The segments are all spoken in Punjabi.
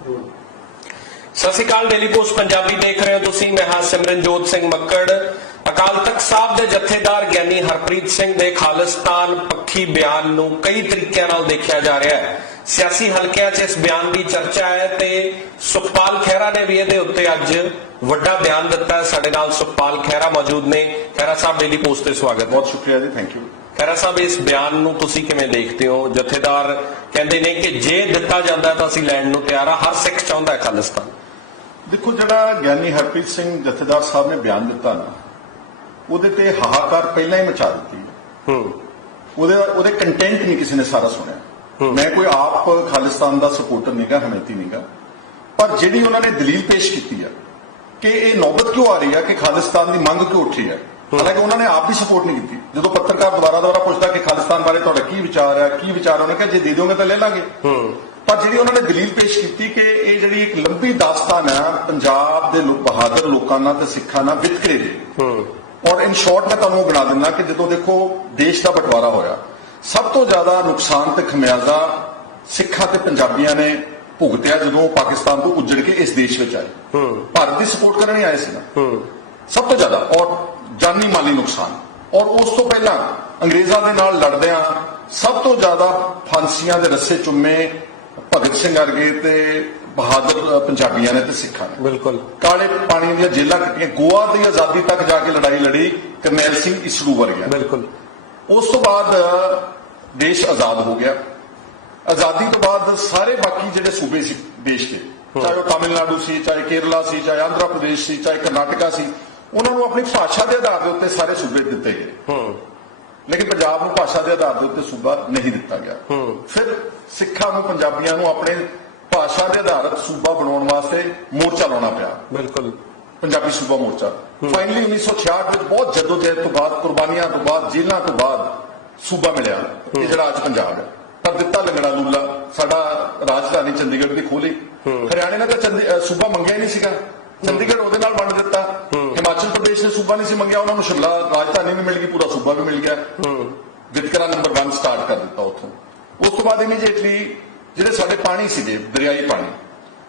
ਸਤਿ ਸ਼੍ਰੀ ਅਕਾਲ। ਡੇਲੀ ਪੋਸਟ ਪੰਜਾਬੀ ਦੇਖ ਰਹੇ ਹੋ ਤੁਸੀਂ। ਮੈਂ ਹਾਂ ਸਿਮਰਨਜੋਤ ਸਿੰਘ ਮੱਕੜ। ਅਕਾਲ ਤਖਤ ਸਾਹਿਬ ਦੇ ਜਥੇਦਾਰ ਗਿਆਨੀ ਹਰਪ੍ਰੀਤ ਸਿੰਘ ਦੇ ਖਾਲਿਸਤਾਨ ਪੱਖੀ ਬਿਆਨ ਨੂੰ ਕਈ ਤਰੀਕਿਆਂ ਨਾਲ ਦੇਖਿਆ ਜਾ ਰਿਹਾ ਹੈ। ਸਿਆਸੀ ਹਲਕਿਆਂ 'ਚ ਇਸ ਬਿਆਨ ਦੀ ਚਰਚਾ ਹੈ ਤੇ ਸੁਖਪਾਲ ਖਹਿਰਾ ਨੇ ਵੀ ਇਹਦੇ ਉੱਤੇ ਅੱਜ ਵੱਡਾ ਬਿਆਨ ਦਿੱਤਾ ਹੈ। ਸਾਡੇ ਨਾਲ ਸੁਖਪਾਲ ਖਹਿਰਾ ਮੌਜੂਦ ਨੇ। ਖਹਿਰਾ ਸਾਹਿਬ, ਡੇਲੀ ਪੋਸਟ ਤੇ ਸਵਾਗਤ। ਬਹੁਤ ਸ਼ੁਕਰੀਆ ਜੀ, ਥੈਂਕ ਯੂ। ਖਹਿਰਾ ਸਾਹਿਬ, ਇਸ ਬਿਆਨ ਨੂੰ ਤੁਸੀਂ ਕਿਵੇਂ ਦੇਖਦੇ ਹੋ? ਜਥੇਦਾਰ ਕਹਿੰਦੇ ਨੇ ਕਿ ਜੇ ਦਿੱਤਾ ਜਾਂਦਾ ਤਾਂ ਅਸੀਂ ਲੈਣ ਨੂੰ ਤਿਆਰ ਆ, ਹਰ ਸਿੱਖ ਚਾਹੁੰਦਾ ਹੈ ਖਾਲਿਸਤਾਨ। ਦੇਖੋ, ਜਿਹੜਾ ਗਿਆਨੀ ਹਰਪ੍ਰੀਤ ਸਿੰਘ ਜਥੇਦਾਰ ਸਾਹਿਬ ਨੇ ਬਿਆਨ ਦਿੱਤਾ ਨਾ, ਉਹਦੇ ਤੇ ਹਾਹਾਕਾਰ ਪਹਿਲਾਂ ਹੀ ਮਚਾ ਦਿੱਤੀ। ਉਹਦੇ ਕੰਟੈਂਟ ਨਹੀਂ ਕਿਸੇ ਨੇ ਸਾਰਾ ਸੁਣਿਆ। ਮੈਂ ਕੋਈ ਆਪ ਖਾਲਿਸਤਾਨ ਦਾ ਸਪੋਰਟਰ ਨਹੀਂਗਾ, ਹਮੇਤੀ ਨਹੀਂਗਾ, ਪਰ ਜਿਹੜੀ ਉਹਨਾਂ ਨੇ ਦਲੀਲ ਪੇਸ਼ ਕੀਤੀ ਆ ਕਿ ਇਹ ਨੌਬਤ ਕਿਉਂ ਆ ਰਹੀ ਹੈ ਕਿ ਖਾਲਿਸਤਾਨ ਦੀ ਮੰਗ ਕਿਉਂ ਉੱਠੀ ਹੈ, ਹਾਲਾਂਕਿ ਉਹਨਾਂ ਨੇ ਆਪ ਵੀ ਸਪੋਰਟ ਨਹੀਂ ਕੀਤੀ। ਜਦੋਂ ਪੱਤਰਕਾਰ ਦੁਬਾਰਾ ਪੁੱਛਦਾ ਕਿ ਖਾਲਿਸਤਾਨ ਬਾਰੇ ਤੁਹਾਡਾ ਕੀ ਵਿਚਾਰ ਹੈ, ਉਹਨੇ ਕਿਹਾ ਜੇ ਦੇ ਦਿਓਗੇ ਤਾਂ ਲੈ ਲਾਂਗੇ। ਪਰ ਜਿਹੜੀ ਉਹਨਾਂ ਨੇ ਦਲੀਲ ਪੇਸ਼ ਕੀਤੀ ਕਿ ਇਹ ਜਿਹੜੀ ਇੱਕ ਲੰਬੀ ਦਾਸਤਾਨ ਹੈ ਪੰਜਾਬ ਦੇ ਬਹਾਦਰ ਲੋਕਾਂ ਨਾਲ ਤੇ ਸਿੱਖਾਂ ਨਾਲ ਵਿਤਕਰੇ ਦੀ, ਔਰ ਇਨ ਸ਼ਾਰਟ ਮੈਂ ਤੁਹਾਨੂੰ ਗਿਣਾ ਦਿੰਦਾ ਕਿ ਜਦੋਂ ਦੇਖੋ ਦੇਸ਼ ਦਾ ਬਟਵਾਰਾ ਹੋਇਆ, ਸਭ ਤੋਂ ਜ਼ਿਆਦਾ ਨੁਕਸਾਨ ਤੇ ਖਮਿਆਜ਼ਾ ਸਿੱਖਾਂ ਤੇ ਪੰਜਾਬੀਆਂ ਨੇ ਭੁਗਤਿਆ ਜਦੋਂ ਪਾਕਿਸਤਾਨ ਤੋਂ ਉੱਜੜ ਕੇ ਇਸ ਦੇਸ਼ ਵਿੱਚ ਆਏ। ਭਾਰਤ ਦੀ ਸਪੋਰਟ ਕਰਨ ਹੀ ਆਏ ਸੀ ਨਾ, ਸਭ ਤੋਂ ਜ਼ਿਆਦਾ, ਔਰ ਜਾਨੀ ਮਾਲੀ ਨੁਕਸਾਨ। ਔਰ ਉਸ ਤੋਂ ਪਹਿਲਾਂ ਅੰਗਰੇਜ਼ਾਂ ਦੇ ਨਾਲ ਲੜਦਿਆਂ ਸਭ ਤੋਂ ਜ਼ਿਆਦਾ ਫਾਂਸੀਆਂ ਦੇ ਰੱਸੇ ਚੁੰਮੇ ਭਗਤ ਸਿੰਘ ਵਰਗੇ ਤੇ ਬਹਾਦਰ ਪੰਜਾਬੀਆਂ ਨੇ ਤੇ ਸਿੱਖਾਂ ਨੇ। ਬਿਲਕੁਲ। ਕਾਲੇ ਪਾਣੀ ਦੀਆਂ ਜੇਲਾਂ ਕੱਟੀਆਂ, ਗੋਆ ਦੀ ਆਜ਼ਾਦੀ ਤੱਕ ਜਾ ਕੇ ਲੜਾਈ ਲੜੀ ਕਰਨੈਲ ਸਿੰਘ ਇਸੜੂ ਵਰਗਿਆਂ। ਬਿਲਕੁਲ। ਉਸ ਤੋਂ ਬਾਅਦ ਦੇਸ਼ ਆਜ਼ਾਦ ਹੋ ਗਿਆ। ਆਜ਼ਾਦੀ ਤੋਂ ਬਾਅਦ ਸਾਰੇ ਬਾਕੀ ਜਿਹੜੇ ਸੂਬੇ ਸੀ ਦੇਸ਼ ਦੇ, ਚਾਹੇ ਉਹ ਤਾਮਿਲਨਾਡੂ ਸੀ, ਚਾਹੇ ਕੇਰਲਾ ਸੀ, ਚਾਹੇ ਆਂਧਰਾ ਪ੍ਰਦੇਸ਼ ਸੀ, ਚਾਹੇ ਕਰਨਾਟਕਾ ਸੀ, ਉਹਨਾਂ ਨੂੰ ਆਪਣੀ ਭਾਸ਼ਾ ਦੇ ਆਧਾਰ ਦੇ ਉੱਤੇ ਸਾਰੇ ਸੂਬੇ ਦਿੱਤੇ ਗਏ। ਲੇਕਿਨ ਪੰਜਾਬ ਨੂੰ ਭਾਸ਼ਾ ਦੇ ਆਧਾਰ ਦੇ ਉੱਤੇ ਸੂਬਾ ਨਹੀਂ ਦਿੱਤਾ ਗਿਆ। ਫਿਰ ਸਿੱਖਾਂ ਨੂੰ, ਪੰਜਾਬੀਆਂ ਨੂੰ ਆਪਣੇ ਭਾਸ਼ਾ ਦੇ ਆਧਾਰਿਤ ਸੂਬਾ ਬਣਾਉਣ ਵਾਸਤੇ ਮੋਰਚਾ ਲਾਉਣਾ ਪਿਆ। ਬਿਲਕੁਲ। ਪੰਜਾਬੀ ਸੂਬਾ ਮੋਰਚਾ ਫਾਈਨਲੀ 1966 ਵਿੱਚ ਬਹੁਤ ਜਦੋਜਹਿਦ ਤੋਂ ਬਾਅਦ, ਕੁਰਬਾਨੀਆਂ ਤੋਂ ਬਾਅਦ, ਜੇਲ੍ਹਾਂ ਤੋਂ ਬਾਅਦ ਸੂਬਾ ਮਿਲਿਆ, ਇਹ ਜਿਹੜਾ ਅੱਜ ਪੰਜਾਬ ਹੈ। ਪਰ ਦਿੱਤਾ ਲੰਗੜਾ ਲੂਲਾ। ਸਾਡਾ ਰਾਜਧਾਨੀ ਚੰਡੀਗੜ੍ਹ ਦੀ ਖੋਲੀ, ਹਰਿਆਣੇ ਨੇ ਤਾਂ ਸੂਬਾ ਮੰਗਿਆ ਹੀ ਨਹੀਂ ਸੀਗਾ, ਚੰਡੀਗੜ੍ਹ ਉਹਦੇ ਨਾਲ ਵੰਡ ਦਿੱਤਾ। ਹਿਮਾਚਲ ਪ੍ਰਦੇਸ਼ ਨੇ ਸੂਬਾ ਨਹੀਂ ਸੀ ਮੰਗਿਆ, ਉਹਨਾਂ ਨੂੰ ਸ਼ਿਮਲਾ ਰਾਜਧਾਨੀ ਵੀ ਮਿਲ ਗਈ, ਪੂਰਾ ਸੂਬਾ ਵੀ ਮਿਲ ਗਿਆ। ਵਿਤਕਰਾ ਨੰਬਰ 1 ਸਟਾਰਟ ਕਰ ਦਿੱਤਾ ਉੱਥੋਂ। ਉਸ ਤੋਂ ਬਾਅਦ ਇਮੀਡੀਏਟਲੀ ਜਿਹੜੇ ਸਾਡੇ ਪਾਣੀ ਸੀਗੇ, ਦਰਿਆਈ ਪਾਣੀ,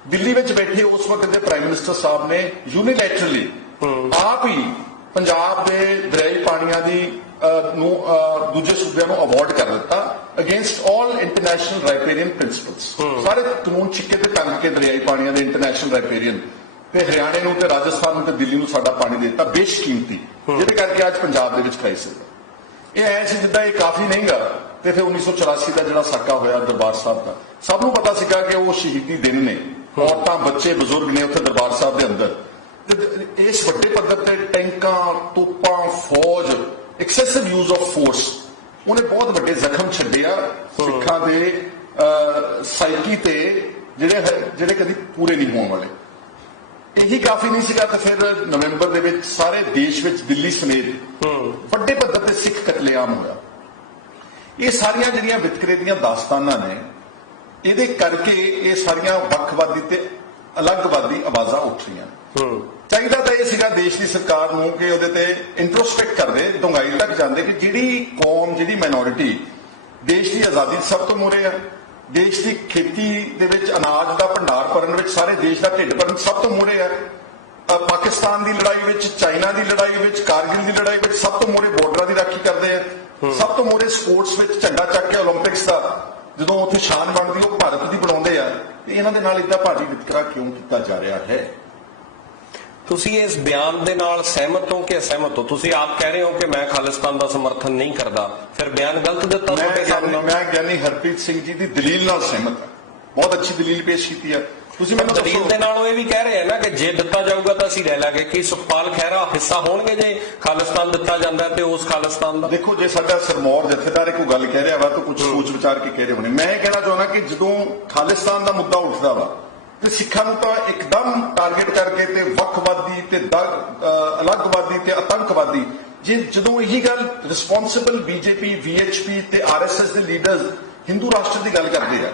ਦਿੱਲੀ ਵਿੱਚ ਬੈਠੇ ਉਸ ਵਕਤ ਦੇ ਪ੍ਰਾਈਮ ਮਿਨਿਸਟਰ ਸਾਹਿਬ ਨੇ ਯੂਨੀਲੈਟਰਲੀ ਆਪ ਹੀ ਪੰਜਾਬ ਦੇ ਦਰਿਆਈ ਪਾਣੀਆਂ ਦੀ ਨੂੰ ਦੂਜੇ ਸੂਬਿਆਂ ਨੂੰ ਅਵਾਰਡ ਕਰ ਦਿੱਤਾ ਅਗੇਂਸਟ ਆਲ ਇੰਟਰਨੈਸ਼ਨਲ ਰਾਈਪੇਰੀਅਨ ਪ੍ਰਿੰਸੀਪਲਸ। ਸਾਰੇ ਕਾਨੂੰਨ ਛਿੱਕੇ ਤੇ ਟੰਗ ਕੇ ਦਰਿਆਈ ਪਾਣੀਆਂ ਦੇ ਇੰਟਰਨੈਸ਼ਨਲ ਰਾਈਪੇਰੀਅਨ ਤੇ ਹਰਿਆਣੇ ਨੂੰ ਤੇ ਰਾਜਸਥਾਨ ਨੂੰ ਤੇ ਦਿੱਲੀ ਨੂੰ ਸਾਡਾ ਪਾਣੀ ਦੇ ਦਿੱਤਾ ਬੇਸ਼ਕੀਮਤੀ, ਜਿਹਦੇ ਕਰਕੇ ਅੱਜ ਪੰਜਾਬ ਦੇ ਵਿੱਚ ਕ੍ਰਾਈਸਿਸ ਹੈ। ਇਹ ਐ ਸੀ ਜਿੱਦਾਂ ਇਹ ਕਾਫੀ ਨਹੀਂਗਾ। ਤੇ ਫਿਰ 1984 ਦਾ ਜਿਹੜਾ ਸਾਕਾ ਹੋਇਆ ਦਰਬਾਰ ਸਾਹਿਬ ਦਾ, ਸਭ ਨੂੰ ਪਤਾ ਸੀਗਾ ਕਿ ਉਹ ਸ਼ਹੀਦੀ ਦਿਨ ਨੇ, ਔਰਤਾਂ, ਬੱਚੇ, ਬਜ਼ੁਰਗ ਨੇ ਉੱਥੇ ਦਰਬਾਰ ਸਾਹਿਬ ਦੇ ਅੰਦਰ। ਤੇ ਇਸ ਵੱਡੇ ਪੱਧਰ ਤੇ ਟੈਂਕਾਂ, ਤੋਪਾਂ, ਫੌਜ, ਐਕਸੈਸਿਵ ਯੂਜ਼ ਆਫ ਫੋਰਸ, ਉਹਨੇ ਬਹੁਤ ਵੱਡੇ ਜ਼ਖਮ ਛੱਡੇ ਆ ਸਿੱਖਾਂ ਦੇ ਸਾਈਕੀ ਤੇ, ਜਿਹੜੇ ਕਦੀ ਪੂਰੇ ਨਹੀਂ ਹੋਣ ਵਾਲੇ। ਇਹੀ ਕਾਫੀ ਨਹੀਂ ਸੀਗਾ ਤਾਂ ਫਿਰ ਨਵੰਬਰ ਦੇ ਵਿੱਚ ਸਾਰੇ ਦੇਸ਼ ਵਿੱਚ, ਦਿੱਲੀ ਸਮੇਤ ਵੱਡੇ ਪੱਧਰ ਤੇ ਸਿੱਖ ਕਤਲੇਆਮ ਹੋਇਆ। ਇਹ ਸਾਰੀਆਂ ਜਿਹੜੀਆਂ ਵਿਤਕਰੇ ਦੀਆਂ ਦਾਸਤਾਨਾਂ ਨੇ, ਇਹਦੇ ਕਰਕੇ ਇਹ ਸਾਰੀਆਂ ਵੱਖਵਾਦੀ ਤੇ ਅਲੱਗਵਾਦੀ ਆਵਾਜ਼ਾਂ ਉੱਠ ਰਹੀਆਂ। ਚਾਹੀਦਾ ਤਾਂ ਇਹ ਸੀਗਾ ਦੇਸ਼ ਦੀ ਸਰਕਾਰ ਨੂੰ ਕਿ ਉਹਦੇ ਤੇ ਇੰਟਰੋਸਪੈਕਟ ਕਰਦੇ, ਡੂੰਘਾਈ ਤੱਕ ਜਾਂਦੇ ਕਿ ਜਿਹੜੀ ਕੌਮ, ਜਿਹੜੀ ਮਾਈਨੋਰਿਟੀ ਦੇਸ਼ ਦੀ ਆਜ਼ਾਦੀ ਸਭ ਤੋਂ ਮੂਹਰੇ ਆ, ਦੇਸ਼ ਦੀ ਖੇਤੀ ਦੇ ਵਿੱਚ ਅਨਾਜ ਦਾ ਭੰਡਾਰ ਭਰਨ ਵਿੱਚ, ਸਾਰੇ ਦੇਸ਼ ਦਾ ਢਿੱਡ ਭਰਨ ਸਭ ਤੋਂ ਮੂਹਰੇ ਆ, ਪਾਕਿਸਤਾਨ ਦੀ ਲੜਾਈ ਵਿੱਚ, ਚਾਈਨਾ ਦੀ ਲੜਾਈ ਵਿੱਚ, ਕਾਰਗਿਲ ਦੀ ਲੜਾਈ ਵਿੱਚ ਸਭ ਤੋਂ ਮੂਹਰੇ ਬਾਰਡਰਾਂ ਦੀ ਰਾਖੀ ਕਰਦੇ ਆ, ਸਭ ਤੋਂ ਮੂਹਰੇ ਸਪੋਰਟਸ ਵਿੱਚ ਝੰਡਾ ਚੱਕ ਕੇ ਓਲੰਪਿਕਸ ਦਾ ਜਦੋਂ ਉੱਥੇ ਸ਼ਾਨ ਬਣਦੀ ਉਹ ਭਾਰਤ ਦੀ ਬਣਾਉਂਦੇ ਆ। ਤੇ ਇਹਨਾਂ ਦੇ ਨਾਲ ਇਦਾਂ ਭਾਰੀ ਵਿਤਕਰਾ ਕਿਉਂ ਕੀਤਾ ਜਾ ਰਿਹਾ ਹੈ? ਤੁਸੀਂ ਇਸ ਬਿਆਨ ਦੇ ਨਾਲ ਸਹਿਮਤ ਹੋ ਕਿ ਅਸਹਿਮਤ ਹੋ? ਤੁਸੀਂ ਆਪ ਕਹਿ ਰਹੇ ਹੋ ਕਿ ਮੈਂ ਖਾਲਿਸਤਾਨ ਦਾ ਸਮਰਥਨ ਨਹੀਂ ਕਰਦਾ, ਫਿਰ ਬਿਆਨ ਗਲਤ ਦਿੱਤਾ ਤੁਹਾਡੇ ਸਾਹਮਣੇ। ਮੈਂ ਗਿਆਨੀ ਹਰਪ੍ਰੀਤ ਸਿੰਘ ਜੀ ਦੀ ਦਲੀਲ ਨਾਲ ਸਹਿਮਤ ਹਾਂ, ਬਹੁਤ ਅੱਛੀ ਦਲੀਲ ਪੇਸ਼ ਕੀਤੀ ਹੈ। ਤੁਸੀਂ ਮੈਨੂੰ ਦਲੀਲ ਦੇ ਨਾਲ ਉਹ ਇਹ ਵੀ ਕਹਿ ਰਹੇ ਆ ਨਾ ਕਿ ਜੇ ਦਿੱਤਾ ਜਾਊਗਾ ਤਾਂ ਅਸੀਂ ਲੈ ਲਾਂਗੇ। ਕਿ ਸੁਖਪਾਲ ਖਹਿਰਾ ਹਿੱਸਾ ਹੋਣਗੇ ਜੇ ਖਾਲਿਸਤਾਨ ਦਿੱਤਾ ਜਾਂਦਾ ਤੇ ਉਸ ਖਾਲਿਸਤਾਨ ਦਾ? ਦੇਖੋ, ਜੇ ਸਾਡਾ ਸਰਮੌਰ ਜਥੇਦਾਰ ਕੋਈ ਗੱਲ ਕਹਿ ਰਿਹਾ ਵਾ ਤਾਂ ਕੁਝ ਸੋਚ ਵਿਚਾਰ ਕੇ ਕਹਿ ਰਹੇ ਹੋਣੇ। ਮੈਂ ਇਹ ਕਹਿਣਾ ਚਾਹੁੰਦਾ ਕਿ ਜਦੋਂ ਖਾਲਿਸਤਾਨ ਦਾ ਮੁੱਦਾ ਉੱਠਦਾ ਵਾ ਤੇ ਸਿੱਖਾਂ ਨੂੰ ਤਾਂ ਇੱਕਦਮ ਟਾਰਗੇਟ ਕਰਕੇ ਤੇ ਵੱਖਵਾਦੀ ਤੇ ਅਲੱਗਵਾਦੀ ਤੇ ਆਤੰਕਵਾਦੀ, ਜਦੋਂ ਇਹੀ ਗੱਲ ਰਿਸਪੌਂਸਿਬਲ ਬੀਜੇਪੀ, VHP ਤੇ RSS ਦੇ ਲੀਡਰਸ ਹਿੰਦੂ ਰਾਸ਼ਟਰ ਦੀ ਗੱਲ ਕਰਦੇ ਆ,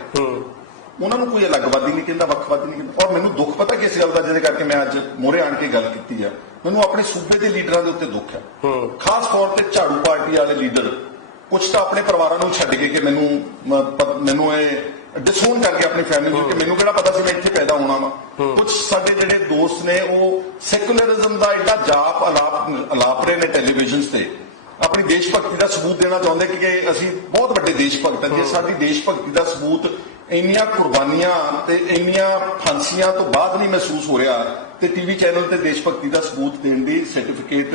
ਉਹਨਾਂ ਨੂੰ ਕੋਈ ਅਲੱਗਵਾਦੀ ਨਹੀਂ ਕਹਿੰਦਾ, ਵੱਖਵਾਦੀ ਨਹੀਂ ਕਹਿੰਦਾ। ਔਰ ਮੈਨੂੰ ਦੁੱਖ ਪਤਾ ਕਿਸ ਗੱਲ ਦਾ, ਜਿਹਦੇ ਕਰਕੇ ਮੈਂ ਅੱਜ ਮੋਹਰੇ ਆਣ ਕੇ ਗੱਲ ਕੀਤੀ ਆ, ਮੈਨੂੰ ਆਪਣੇ ਸੂਬੇ ਦੇ ਲੀਡਰਾਂ ਦੇ ਉੱਤੇ ਦੁੱਖ ਹੈ। ਖਾਸ ਤੌਰ ਤੇ ਝਾੜੂ ਪਾਰਟੀ ਵਾਲੇ ਲੀਡਰ ਕੁਝ ਤਾਂ ਆਪਣੇ ਪਰਿਵਾਰਾਂ ਨੂੰ ਛੱਡ ਕੇ ਕਿ ਮੈਨੂੰ ਇਹ ਡਿਸਓਨ ਕਰਕੇ ਆਪਣੀ ਫੈਮਿਲੀ ਨੂੰ, ਕਿ ਮੈਨੂੰ ਕਿਹੜਾ ਪਤਾ ਸੀ ਮੈਂ ਇੱਥੇ ਪੈਦਾ ਹੋਣਾ ਵਾ। ਕੁਝ ਸਾਡੇ ਜਿਹੜੇ ਦੋਸਤ ਨੇ ਉਹ ਸੈਕੂਲਰਿਜ਼ਮ ਦਾ ਐਡਾ ਜਾਪ ਅਲਾਪ ਰਹੇ ਨੇ ਟੈਲੀਵਿਜ਼ਨ ਤੇ, ਆਪਣੀ ਦੇਸ਼ ਭਗਤੀ ਦਾ ਸਬੂਤ ਦੇਣਾ ਚਾਹੁੰਦੇ ਕਿ ਅਸੀਂ ਬਹੁਤ ਵੱਡੇ ਦੇਸ਼ ਭਗਤ ਹਾਂ। ਜੇ ਸਾਡੀ ਦੇਸ਼ ਭਗਤੀ ਦਾ ਸਬੂਤ ਇੰਨੀਆਂ ਕੁਰਬਾਨੀਆਂ ਤੇ ਇੰਨੀਆਂ ਫਾਂਸੀਆਂ ਤੋਂ ਬਾਅਦ ਨਹੀਂ ਮਹਿਸੂਸ ਹੋ ਰਿਹਾ, ਤੇ ਟੀਵੀ ਚੈਨਲ ਤੇ ਦੇਸ਼ ਭਗਤੀ ਦਾ ਸਬੂਤ ਦੇਣ ਦੀ ਸਰਟੀਫਿਕੇਟ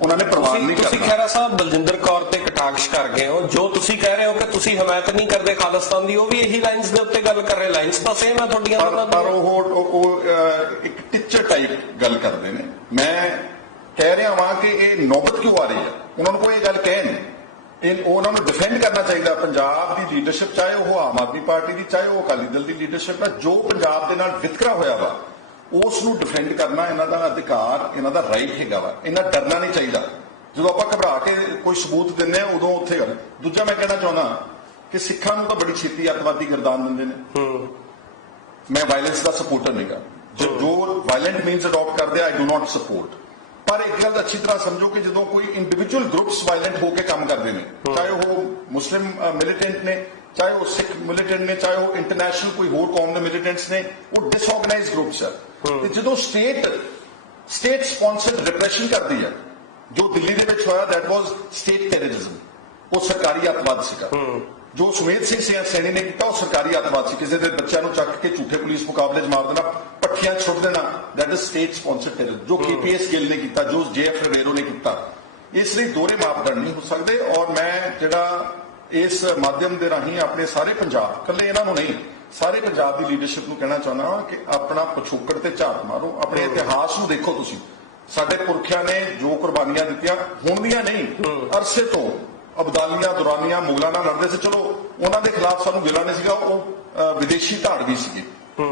ਉਹਨਾਂ ਨੇ ਪ੍ਰਵਾਨ ਨਹੀਂ ਤੁਸੀਂ ਕਰਨਾ। ਖਹਿਰਾ ਸਾਹਿਬ ਬਲਜਿੰਦਰ ਕੌਰ ਤੇ ਕਟਾਕਸ਼ ਕਰ ਗਏ ਹੋ। ਜੋ ਤੁਸੀਂ ਕਹਿ ਰਹੇ ਹੋ ਕਿ ਤੁਸੀਂ ਹਮਾਇਤ ਨਹੀਂ ਕਰਦੇ ਖਾਲਿਸਤਾਨ ਦੀ, ਉਹ ਵੀ ਇਹੀ ਲਾਈਨਸ ਦੇ ਉੱਤੇ ਗੱਲ ਕਰ ਰਹੇ। ਲਾਈਨਸ ਤਾਂ ਸੇਮ ਹੈ ਤੁਹਾਡੀਆਂ, ਪਰ ਉਹ ਇੱਕ ਟੀਚਰ ਟਾਈਪ ਗੱਲ ਕਰਦੇ ਨੇ। ਮੈਂ ਕਹਿ ਰਿਹਾ ਵਾਂ ਕਿ ਇਹ ਨੌਬਤ ਕਿਉਂ ਆ ਰਹੀ ਹੈ, ਉਹਨਾਂ ਨੂੰ ਕੋਈ ਇਹ ਗੱਲ ਕਹਿਣ, ਉਹਨਾਂ ਨੂੰ ਡਿਫੈਂਡ ਕਰਨਾ ਚਾਹੀਦਾ। ਪੰਜਾਬ ਦੀ ਲੀਡਰਸ਼ਿਪ, ਚਾਹੇ ਉਹ ਆਮ ਆਦਮੀ ਪਾਰਟੀ ਦੀ, ਚਾਹੇ ਉਹ ਅਕਾਲੀ ਦਲ ਦੀ ਲੀਡਰਸ਼ਿਪ ਹੈ, ਜੋ ਪੰਜਾਬ ਦੇ ਨਾਲ ਵਿਤਕਰਾ ਹੋਇਆ ਵਾ ਉਸ ਨੂੰ ਡਿਫੈਂਡ ਕਰਨਾ ਇਹਨਾਂ ਦਾ ਅਧਿਕਾਰ, ਇਹਨਾਂ ਦਾ ਰਾਈਟ ਹੈਗਾ ਵਾ। ਇਹਨਾਂ ਡਰਨਾ ਨਹੀਂ ਚਾਹੀਦਾ। ਜਦੋਂ ਆਪਾਂ ਘਬਰਾ ਕੇ ਕੋਈ ਸਬੂਤ ਦਿੰਦੇ ਆ ਉਦੋਂ ਉੱਥੇ ਗੱਲ। ਦੂਜਾ ਮੈਂ ਕਹਿਣਾ ਚਾਹੁੰਦਾ ਕਿ ਸਿੱਖਾਂ ਨੂੰ ਤਾਂ ਬੜੀ ਛੇਤੀ ਅੱਤਵਾਦੀ ਗਰਦਾਨ ਦਿੰਦੇ ਨੇ। ਮੈਂ ਵਾਇਲੈਂਸ ਦਾ ਸਪੋਰਟਰ ਨਹੀਂਗਾ। ਜੋ ਵਾਇਲੈਂਟ ਮੀਨਸ ਅਡਾਪਟ ਕਰਦੇ ਆਈ ਡੂ ਨਾਟ ਸਪੋਰਟ। ਪਰ ਇੱਕ ਗੱਲ ਅੱਛੀ ਤਰ੍ਹਾਂ ਸਮਝੋ ਕਿ ਜਦੋਂ ਕੋਈ ਇੰਡੀਵਿਜੂਅਲ ਗਰੁੱਪਸ ਵਾਇਲੈਂਟ ਹੋ ਕੇ ਕੰਮ ਕਰਦੇ ਨੇ, ਚਾਹੇ ਉਹ ਮੁਸਲਿਮ ਮਿਲੀਟੈਂਟ ਨੇ, ਚਾਹੇ ਉਹ ਸਿੱਖ ਮਿਲੀਟੈਂਟ ਨੇ, ਚਾਹੇ ਉਹ ਇੰਟਰਨੈਸ਼ਨਲ ਕੋਈ ਹੋਰ ਕੌਮ ਦੇ ਮਿਲੀਟੈਂਟਸ ਨੇ, ਉਹ ਡਿਸਆਰਗੇਨਾਈਜ਼ਡ ਗਰੁੱਪਸ ਆ। ਤੇ ਜਦੋਂ ਸਟੇਟ ਸਪਾਂਸਰਡ ਰਿਪਰੈਸ਼ਨ ਕਰਦੀ ਹੈ, ਜੋ ਦਿੱਲੀ ਦੇ ਵਿੱਚ ਹੋਇਆ, ਦੈਟ ਵਾਸ ਸਟੇਟ ਟੈਰਰਿਜ਼ਮ, ਉਹ ਸਰਕਾਰੀ ਅੱਤਵਾਦ ਸੀਗਾ। ਜੋ ਸੁਮੇਧ ਸਿੰਘ ਸੈਣੀ ਨੇ ਕੀਤਾ ਉਹ ਸਰਕਾਰੀ ਅੱਤਵਾਦ ਸੀ। ਕਿਸੇ ਦੇ ਬੱਚਿਆਂ ਨੂੰ ਚੱਕ ਕੇ ਝੂਠੇ ਪੁਲਿਸ ਮੁਕਾਬਲੇ 'ਚ ਮਾਰ ਦੇਣਾ, ਪੱਠੀਆਂ ਛੁੱਟ ਦੇਣਾ, that is state sponsored terrorism. ਜੋ KPS ਗਿੱਲ ਨੇ ਕੀਤਾ, ਜੋ JF ਰਿਬੇਰੋ ਨੇ ਕੀਤਾ। ਇਸ ਲਈ ਦੋਹਰੇ ਮਾਪਦੰਡ ਨਹੀਂ ਹੋ ਸਕਦੇ। ਔਰ ਮੈਂ ਜਿਹੜਾ ਇਸ ਮਾਧਿਅਮ ਦੇ ਰਾਹੀਂ ਆਪਣੇ ਸਾਰੇ ਪੰਜਾਬ, ਇਕੱਲੇ ਇਹਨਾਂ ਨੂੰ ਨਹੀਂ, ਸਾਰੇ ਪੰਜਾਬ ਦੀ ਲੀਡਰਸ਼ਿਪ ਨੂੰ ਕਹਿਣਾ ਚਾਹੁੰਦਾ ਹਾਂ ਕਿ ਆਪਣਾ ਪਿਛੋਕੜ ਤੇ ਝਾਤ ਮਾਰੋ, ਆਪਣੇ ਇਤਿਹਾਸ ਨੂੰ ਦੇਖੋ। ਤੁਸੀਂ ਸਾਡੇ ਪੁਰਖਿਆਂ ਨੇ ਜੋ ਕੁਰਬਾਨੀਆਂ ਦਿੱਤੀਆਂ, ਹੁਣ ਦੀਆਂ ਨਹੀਂ, ਅਰਸੇ ਤੋਂ ਅਬਦਾਲੀਆਂ, ਦੁਰਾਨੀਆਂ, ਮੁਗਲਾਂ ਨਾਲ ਲੜਦੇ ਸੀ। ਚਲੋ ਉਹਨਾਂ ਦੇ ਖਿਲਾਫ ਸਾਨੂੰ ਗਿਲਾ ਨਹੀਂ ਸੀਗਾ, ਉਹ ਵਿਦੇਸ਼ੀ ਧਾੜ ਵੀ ਸੀਗੇ।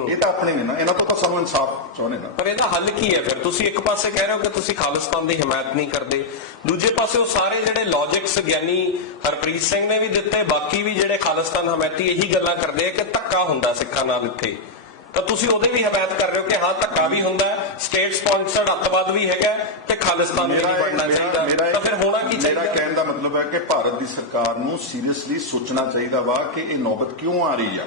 ਇਹ ਤਾਂ ਆਪਣੇ ਨੇ ਨਾ, ਇਹਨਾਂ ਤੋਂ ਤਾਂ ਸਾਨੂੰ ਇਨਸਾਫ ਚਾਹੁੰਦੇ ਨਾ। ਪਰ ਇਹਦਾ ਹੱਲ ਕੀ ਹੈ ਫਿਰ? ਤੁਸੀਂ ਇੱਕ ਪਾਸੇ ਕਹਿ ਰਹੇ ਹੋ ਕਿ ਤੁਸੀਂ ਖਾਲਿਸਤਾਨ ਦੀ ਹਮਾਇਤ ਨਹੀਂ ਕਰਦੇ, ਦੂਜੇ ਪਾਸੇ ਉਹ ਸਾਰੇ ਜਿਹੜੇ ਲੌਜਿਕਸ ਗਿਆਨੀ ਹਰਪ੍ਰੀਤ ਸਿੰਘ ਨੇ ਵੀ ਦਿੱਤੇ, ਬਾਕੀ ਵੀ ਜਿਹੜੇ ਖਾਲਿਸਤਾਨ ਹਮਾਇਤੀ ਇਹੀ ਗੱਲਾਂ ਕਰਦੇ ਆ ਕਿ ਧੱਕਾ ਹੁੰਦਾ ਸਿੱਖਾਂ ਨਾਲ ਇੱਥੇ, ਤਾਂ ਤੁਸੀਂ ਉਹਦੇ ਵੀ ਹਮਾਇਤ ਕਰ ਰਹੇ ਹੋ ਕਿ ਹਾਂ ਧੱਕਾ ਵੀ ਹੁੰਦਾ, ਸਟੇਟ ਸਪਾਂਸਰਡ ਅੱਤਵਾਦ ਵੀ ਹੈਗਾ ਤੇ ਖਾਲਿਸਤਾਨ ਵੀ ਨਹੀਂ ਬਣਨਾ ਚਾਹੀਦਾ। ਤਾਂ ਫਿਰ ਹੋਣਾ ਕੀ ਚਾਹੀਦਾ? ਮੇਰਾ ਕਹਿਣ ਦਾ ਮਤਲਬ ਹੈ ਕਿ ਭਾਰਤ ਦੀ ਸਰਕਾਰ ਨੂੰ ਸੀਰੀਅਸਲੀ ਸੋਚਣਾ ਚਾਹੀਦਾ ਵਾ ਕਿ ਇਹ ਨੌਬਤ ਕਿਉਂ ਆ ਰਹੀ ਆ।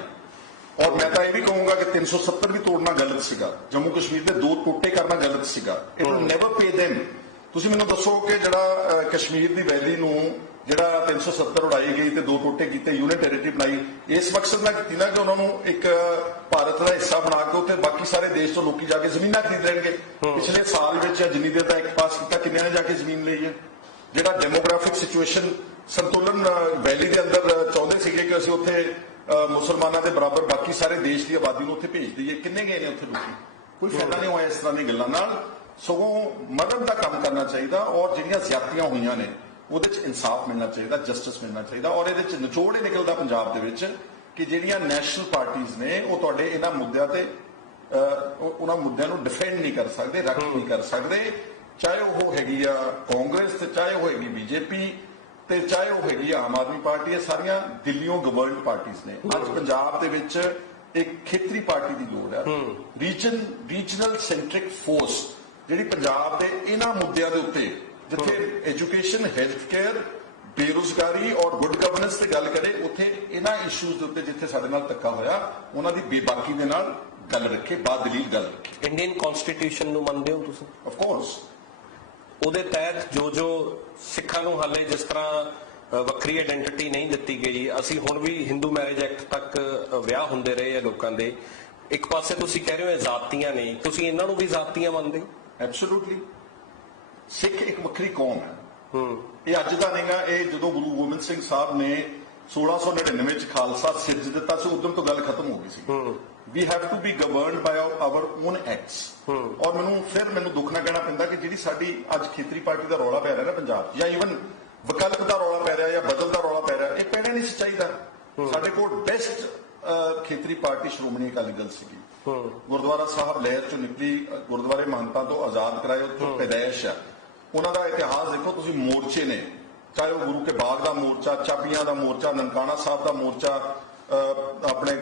ਔਰ ਮੈਂ ਤਾਂ ਇਹ ਵੀ ਕਹੂੰਗਾ ਕਿ 370 ਵੀ ਤੋੜਨਾ ਗਲਤ ਸੀਗਾ, ਜੰਮੂ ਕਸ਼ਮੀਰ ਦੇ 2 ਟੋਟੇ ਕਰਨਾ ਗਲਤ ਸੀਗਾ। It will never pay them। ਤੁਸੀਂ ਮੈਨੂੰ ਦੱਸੋ ਕਿ ਜਿਹੜਾ ਕਸ਼ਮੀਰ ਦੀ ਵੈਲੀ ਨੂੰ ਜਿਹੜਾ 370 ਉਡਾਈ ਗਈ ਤੇ 2 ਟੋਟੇ ਕੀਤੇ, ਯੂਨਿਟ ਟੈਰੀਟਰੀ ਬਣਾਈ, ਇਸ ਮਕਸਦ ਨਾਲ ਕੀਤੀ ਨਾ ਕਿ ਉਹਨਾਂ ਨੂੰ ਇੱਕ ਭਾਰਤ ਦਾ ਹਿੱਸਾ ਬਣਾ ਕੇ ਉੱਥੇ ਬਾਕੀ ਸਾਰੇ ਦੇਸ਼ ਤੋਂ ਲੋਕੀ ਜਾ ਕੇ ਜ਼ਮੀਨਾਂ ਖਰੀਦ ਲੈਣਗੇ। ਪਿਛਲੇ ਸਾਲ ਵਿੱਚ ਜਿੰਨੀ ਦੇਰ ਦਾ ਇੱਕ ਪਾਸ ਕੀਤਾ, ਕਿੰਨਿਆਂ ਨੇ ਜਾ ਕੇ ਜ਼ਮੀਨ ਲਈ ਹੈ? ਜਿਹੜਾ ਡੈਮੋਗ੍ਰਾਫਿਕ ਸਿਚੁਏਸ਼ਨ ਸੰਤੁਲਨ ਵੈਲੀ ਦੇ ਅੰਦਰ ਚਾਹੁੰਦੇ ਸੀਗੇ ਕਿ ਅਸੀਂ ਉੱਥੇ ਮੁਸਲਮਾਨਾਂ ਦੇ ਬਰਾਬਰ ਬਾਕੀ ਸਾਰੇ ਦੇਸ਼ ਦੀ ਆਬਾਦੀ ਨੂੰ ਉੱਥੇ ਭੇਜ ਦਈਏ, ਕਿੰਨੇ ਗਏ ਨੇ ਉੱਥੇ ਲੋਕੀ? ਕੋਈ ਫਾਇਦਾ ਨਹੀਂ ਹੋਇਆ ਇਸ ਤਰ੍ਹਾਂ ਦੀਆਂ ਗੱਲਾਂ ਨਾਲ। ਸਗੋਂ ਮਦਦ ਦਾ ਕੰਮ ਕਰਨਾ ਚਾਹੀਦਾ, ਔਰ ਜਿਹੜੀਆਂ ਜ਼ਿਆਦਤੀਆਂ ਹੋਈਆਂ ਨੇ ਉਹਦੇ 'ਚ ਇਨਸਾਫ ਮਿਲਣਾ ਚਾਹੀਦਾ, ਜਸਟਿਸ ਮਿਲਣਾ ਚਾਹੀਦਾ। ਔਰ ਇਹਦੇ 'ਚ ਨਿਚੋੜ ਇਹ ਨਿਕਲਦਾ ਪੰਜਾਬ ਦੇ ਵਿੱਚ ਕਿ ਜਿਹੜੀਆਂ ਨੈਸ਼ਨਲ ਪਾਰਟੀਆਂ ਨੇ ਉਹ ਤੁਹਾਡੇ ਇਹਨਾਂ ਮੁੱਦਿਆਂ ਤੇ ਉਹਨਾਂ ਮੁੱਦਿਆਂ ਨੂੰ ਡਿਫੈਂਡ ਨਹੀਂ ਕਰ ਸਕਦੇ, ਰੱਖ ਨਹੀਂ ਕਰ ਸਕਦੇ, ਚਾਹੇ ਉਹ ਹੈਗੀ ਆ ਕਾਂਗਰਸ ਤੇ ਚਾਹੇ ਉਹ ਹੈਗੀ BJP ਤੇ ਚਾਹੇ ਉਹ ਹੈਗੀ ਆਮ ਆਦਮੀ ਪਾਰਟੀ। ਇਹ ਸਾਰੀਆਂ ਦਿੱਲੀੋਂ ਗਵਰਨਡ ਪਾਰਟੀਆਂ ਨੇ। ਅੱਜ ਪੰਜਾਬ ਦੇ ਵਿੱਚ ਇੱਕ ਖੇਤਰੀ ਪਾਰਟੀ ਦੀ ਲੋੜ ਹੈ, ਰੀਜਨਲ ਸੈਂਟਰਿਕ ਫੋਰਸ, ਜਿਹੜੀ ਪੰਜਾਬ ਦੇ ਇਹਨਾਂ ਮੁੱਦਿਆਂ ਦੇ ਉੱਤੇ, ਜਿੱਥੇ ਐਜੂਕੇਸ਼ਨ, ਹੈਲਥ ਕੇਅਰ, ਬੇਰੁਜ਼ਗਾਰੀ ਔਰ ਗੁੱਡ ਗਵਰਨੈਂਸ ਤੇ ਗੱਲ ਕਰੇ, ਉੱਥੇ ਇਹਨਾਂ ਇਸ਼ੂਜ਼ ਦੇ ਉੱਤੇ ਜਿੱਥੇ ਸਾਡੇ ਨਾਲ ਧੱਕਾ ਹੋਇਆ, ਉਹਨਾਂ ਦੀ ਬੇਬਾਕੀ ਦੇ ਨਾਲ ਗੱਲ ਰੱਖੇ, ਬਾਦਲੀਲ ਗੱਲ ਰੱਖੇ। ਇੰਡੀਅਨ ਕਨਸਟੀਟਿਊਸ਼ਨ ਨੂੰ ਮੰਨਦੇ ਹੋ ਤੁਸੀਂ? Of course. ਉਹਦੇ ਤਹਿਤ ਜੋ ਸਿੱਖਾਂ ਨੂੰ ਹਾਲੇ ਜਿਸ ਤਰ੍ਹਾਂ ਵੱਖਰੀ ਆਇਡੈਂਟੀਟੀ ਨਹੀਂ ਦਿੱਤੀ ਗਈ, ਅਸੀਂ ਹੁਣ ਵੀ ਹਿੰਦੂ ਮੈਰਿਜ ਐਕਟ ਤੱਕ ਵਿਆਹ ਹੁੰਦੇ ਰਹੇ ਆ ਲੋਕਾਂ ਦੇ। ਇੱਕ ਪਾਸੇ ਤੁਸੀਂ ਕਹਿ ਰਹੇ ਹੋ ਜ਼ਾਤੀਆਂ ਨੇ, ਤੁਸੀਂ ਇਹਨਾਂ ਨੂੰ ਵੀ ਜ਼ਾਤੀਆਂ ਮੰਨਦੇ ਹੋ? ਐਬਸੋਲੂਟਲੀ। ਸਿੱਖ ਇੱਕ ਵੱਖਰੀ ਕੌਮ ਹੈ। ਇਹ ਅੱਜ ਦਾ ਨਹੀਂਗਾ, ਇਹ ਜਦੋਂ ਗੁਰੂ ਗੋਬਿੰਦ ਸਿੰਘ ਸਾਹਿਬ ਨੇ 1699 ਚ ਖਾਲਸਾ ਸਿਰਜ ਦਿੱਤਾ ਸੀ, ਉਦੋਂ ਤੋਂ ਗੱਲ ਖਤਮ ਹੋ ਗਈ ਸੀ। We have to be governed by our own acts। ਔਰ ਮੈਨੂੰ ਦੁੱਖ ਨਾਲ ਕਹਿਣਾ ਪੈਂਦਾ ਕਿ ਜਿਹੜੀ ਸਾਡੀ ਅੱਜ ਖੇਤਰੀ ਪਾਰਟੀ ਦਾ ਰੌਲਾ ਪੈ ਰਿਹਾ ਨਾ ਪੰਜਾਬ, ਜਾਂ ਈਵਨ ਵਿਕਲਪ ਦਾ ਰੌਲਾ ਪੈ ਰਿਹਾ ਜਾਂ ਬਦਲ ਦਾ ਰੌਲਾ ਪੈ ਰਿਹਾ, ਇਹ ਪੈਣਾ ਨਹੀਂ ਸੀ ਚਾਹੀਦਾ। ਸਾਡੇ ਕੋਲ ਬੈਸਟ ਖੇਤਰੀ ਪਾਰਟੀ ਸ਼੍ਰੋਮਣੀ ਅਕਾਲੀ ਦਲ ਸੀਗੀ। ਗੁਰਦੁਆਰਾ ਸਾਹਿਬ ਲਹਿਰ ਚੋਂ ਨਿਕਲੀ, ਗੁਰਦੁਆਰੇ ਮਹੰਤਾਂ ਤੋਂ ਆਜ਼ਾਦ ਕਰਾਏ, ਉੱਥੋਂ ਪੈਦਾਇਸ਼ ਆ। ਉਹਨਾਂ ਦਾ ਇਤਿਹਾਸ ਦੇਖੋ ਤੁਸੀਂ, ਮੋਰਚੇ ਨੇ, ਚਾਹੇ ਉਹ ਗੁਰੂ ਕੇ ਬਾਗ ਦਾ ਮੋਰਚਾ, ਚਾਬੀਆਂ ਦਾ ਮੋਰਚਾ, ਨਨਕਾਣਾ ਸਾਹਿਬ ਦਾ ਮੋਰਚਾ, ਆਪਣੇ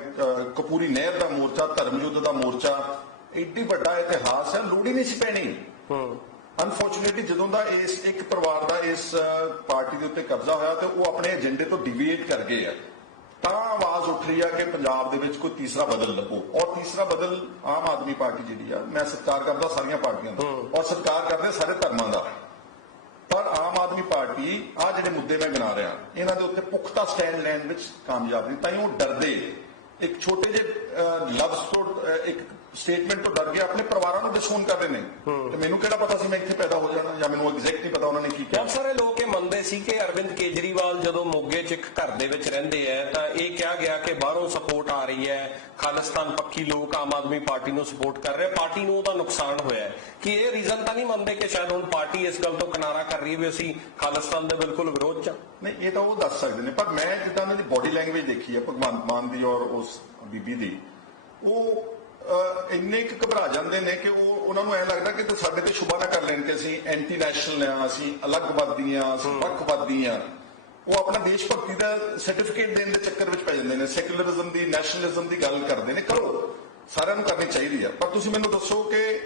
ਕਪੂਰੀ ਨਹਿਰ ਦਾ ਮੋਰਚਾ, ਧਰਮ ਯੁੱਧ ਦਾ ਮੋਰਚਾ। ਏਡੀ ਵੱਡਾ ਇਤਿਹਾਸ ਹੈ, ਲੋੜ ਹੀ ਨਹੀਂ ਸੀ ਪੈਣੀ। ਅਨਫੋਰਚੂਨੇਟਲੀ ਜਦੋਂ ਦਾ ਇਸ ਇੱਕ ਪਰਿਵਾਰ ਦਾ ਇਸ ਪਾਰਟੀ ਦੇ ਉੱਤੇ ਕਬਜ਼ਾ ਹੋਇਆ ਤੇ ਉਹ ਆਪਣੇ ਏਜੰਡੇ ਤੋਂ ਡਿਵੀਏਟ ਕਰ ਗਏ ਆ। ਤਾਂ ਆਵਾਜ਼ ਉੱਠ ਰਹੀ ਆ ਕਿ ਪੰਜਾਬ ਦੇ ਵਿੱਚ ਕੋਈ ਤੀਸਰਾ ਬਦਲ ਲੱਭੋ, ਔਰ ਤੀਸਰਾ ਬਦਲ ਆਮ ਆਦਮੀ ਪਾਰਟੀ ਜਿਹੜੀ ਆ, ਮੈਂ ਸਤਿਕਾਰ ਕਰਦਾ ਸਾਰੀਆਂ ਪਾਰਟੀਆਂ ਦਾ ਔਰ ਸਤਿਕਾਰ ਕਰਦੇ ਸਾਰੇ ਧਰਮਾਂ ਦਾ, ਪਰ ਆਮ ਆਦਮੀ ਪਾਰਟੀ ਆ ਜਿਹੜੇ ਮੁੱਦੇ ਮੈਂ ਗਿਣਾ ਰਿਹਾ ਇਹਨਾਂ ਦੇ ਉੱਤੇ ਪੁਖਤਾ ਸਟੈਂਡ ਲੈਣ ਵਿੱਚ ਕਾਮਯਾਬ ਨਹੀਂ, ਤਾਂ ਉਹ ਡਰਦੇ ਇੱਕ ਛੋਟੇ ਜਿਹੇ ਲਫ਼ਜ਼ ਤੋਂ ਇੱਕ ਸਟੇਟਮੈਂਟ ਤੋਂ ਡਰ ਕੇ ਆਪਣੇ ਪਰਿਵਾਰਾਂ ਨੂੰ ਡਿਸਓਨ ਕਰ ਰਹੇ ਨੇ। ਤੇ ਮੈਨੂੰ ਕਿਹੜਾ ਪਤਾ ਸੀ ਮੈਂ ਇੱਥੇ ਪੈਦਾ ਹੋ ਜਾਣਾ, ਜਾਂ ਮੈਨੂੰ ਐਗਜ਼ੈਕਟ ਨਹੀਂ ਪਤਾ ਉਹਨਾਂ ਨੇ ਕੀ ਕਿਹਾ। ਬਹੁਤ ਸਾਰੇ ਲੋਕ ਇਹ ਮੰਨਦੇ ਸੀ ਕਿ ਅਰਵਿੰਦ ਕੇਜਰੀਵਾਲ ਜਦੋਂ ਮੋਗੇ 'ਚ ਇੱਕ ਘਰ ਦੇ ਵਿੱਚ ਰਹਿੰਦੇ ਹੈ ਤਾਂ ਇਹ ਕਿਹਾ ਗਿਆ ਕਿ ਬਾਹਰੋਂ ਸਪੋਰਟ ਆ ਰਹੀ ਹੈ, ਖਾਲਿਸਤਾਨ ਪੱਖੀ ਲੋਕ ਆਮ ਆਦਮੀ ਪਾਰਟੀ ਨੂੰ ਸਪੋਰਟ ਕਰ ਰਹੇ, ਪਾਰਟੀ ਨੂੰ ਉਹਦਾ ਨੁਕਸਾਨ ਹੋਇਆ ਹੈ। ਕਿ ਇਹ ਰੀਜ਼ਨ ਤਾਂ ਨਹੀਂ ਮੰਨਦੇ ਕਿ ਸ਼ਾਇਦ ਹੁਣ ਪਾਰਟੀ ਇਸ ਗੱਲ ਤੋਂ ਕਿਨਾਰਾ ਕਰ ਰਹੀ ਹੈ ਵੀ ਅਸੀਂ ਖਾਲਿਸਤਾਨ ਦੇ ਬਿਲਕੁਲ ਵਿਰੋਧ 'ਚ ਹਾਂ? ਨਹੀਂ, ਇਹ ਤਾਂ ਉਹ ਦੱਸ ਸਕਦੇ ਨੇ, ਪਰ ਮੈਂ ਜਿੱਦਾਂ ਉਹਨਾਂ ਦੀ ਬੋਡੀ ਲੈਂਗੁਏਜ ਦੇਖੀ ਹੈ ਭਗਵੰਤ ਮਾਨ ਦੀ ਔਰ ਉਸ ਬੀਬੀ ਦੀ, ਉਹ ਇੰਨੇ ਕੁ ਘਬਰਾ ਜਾਂਦੇ ਨੇ ਕਿ ਉਹਨਾਂ ਨੂੰ ਐਂ ਲੱਗਦਾ ਕਿ ਸਾਡੇ ਤੇ ਸ਼ੁਭਾ ਨਾ ਕਰ ਲੈਣ ਕਿ ਅਸੀਂ ਐਂਟੀ ਨੈਸ਼ਨਲ ਆ, ਅਸੀਂ ਅਲੱਗਵਾਦੀ ਆ, ਅਸੀਂ ਵੱਖਵਾਦੀ ਆ। ਉਹ ਆਪਣਾ ਦੇਸ਼ ਭਗਤੀ ਦਾ ਸਰਟੀਫਿਕੇਟ ਦੇਣ ਦੇ ਚੱਕਰ ਵਿੱਚ ਪੈ ਜਾਂਦੇ ਨੇ, ਸੈਕੂਲਰਿਜ਼ਮ ਦੀ, ਨੈਸ਼ਨਲਿਜ਼ਮ ਦੀ ਗੱਲ ਕਰਦੇ ਨੇ। ਕਰੋ, ਸਾਰਿਆਂ ਨੂੰ ਕਰਨੀ ਚਾਹੀਦੀ ਆ, ਪਰ ਤੁਸੀਂ ਮੈਨੂੰ ਦੱਸੋ ਕਿ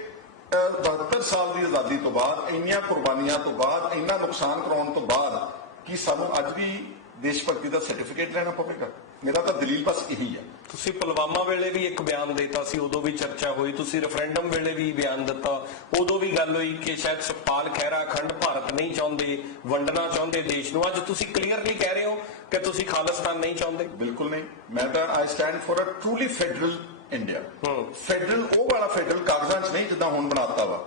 72 ਸਾਲ ਦੀ ਆਜ਼ਾਦੀ ਤੋਂ ਬਾਅਦ, ਇੰਨੀਆਂ ਕੁਰਬਾਨੀਆਂ ਤੋਂ ਬਾਅਦ, ਇੰਨਾ ਨੁਕਸਾਨ ਕਰਾਉਣ ਤੋਂ ਬਾਅਦ ਕੀ ਸਾਨੂੰ ਅੱਜ ਵੀ ਦੇਸ਼ ਭਗਤੀ ਦਾ ਸਰਟੀਫਿਕੇਟ ਲੈਣਾ ਪਵੇਗਾ? ਮੇਰਾ ਤਾਂ ਦਲੀਲ ਬਸ ਇਹੀ ਆ। ਤੁਸੀਂ ਪੁਲਵਾਮਾ ਵੇਲੇ ਵੀ ਇੱਕ ਬਿਆਨ ਦਿੱਤਾ ਸੀ, ਉਦੋਂ ਵੀ ਚਰਚਾ ਹੋਈ। ਤੁਸੀਂ ਰੈਫਰੈਂਡਮ ਵੇਲੇ ਵੀ ਬਿਆਨ ਦਿੱਤਾ, ਉਦੋਂ ਵੀ ਗੱਲ ਹੋਈ ਕਿ ਸ਼ਾਇਦ ਸੁਖਪਾਲ ਖਹਿਰਾ ਅਖੰਡ ਭਾਰਤ ਨਹੀਂ ਚਾਹੁੰਦੇ, ਵੰਡਣਾ ਚਾਹੁੰਦੇ ਦੇਸ਼ ਨੂੰ। ਅੱਜ ਤੁਸੀਂ ਕਲੀਅਰਲੀ ਕਹਿ ਰਹੇ ਹੋ ਕਿ ਤੁਸੀਂ ਖਾਲਿਸਤਾਨ ਨਹੀਂ ਚਾਹੁੰਦੇ। ਬਿਲਕੁਲ ਨਹੀਂ, ਮੈਂ ਤਾਂ I stand for a truly federal India. Federal ਉਹ ਵਾਲਾ ਫੈਡਰਲ ਕਾਗਜ਼ਾਂ 'ਚ ਨਹੀਂ ਜਿੱਦਾਂ ਹੁਣ ਬਣਾਤਾ ਵਾ,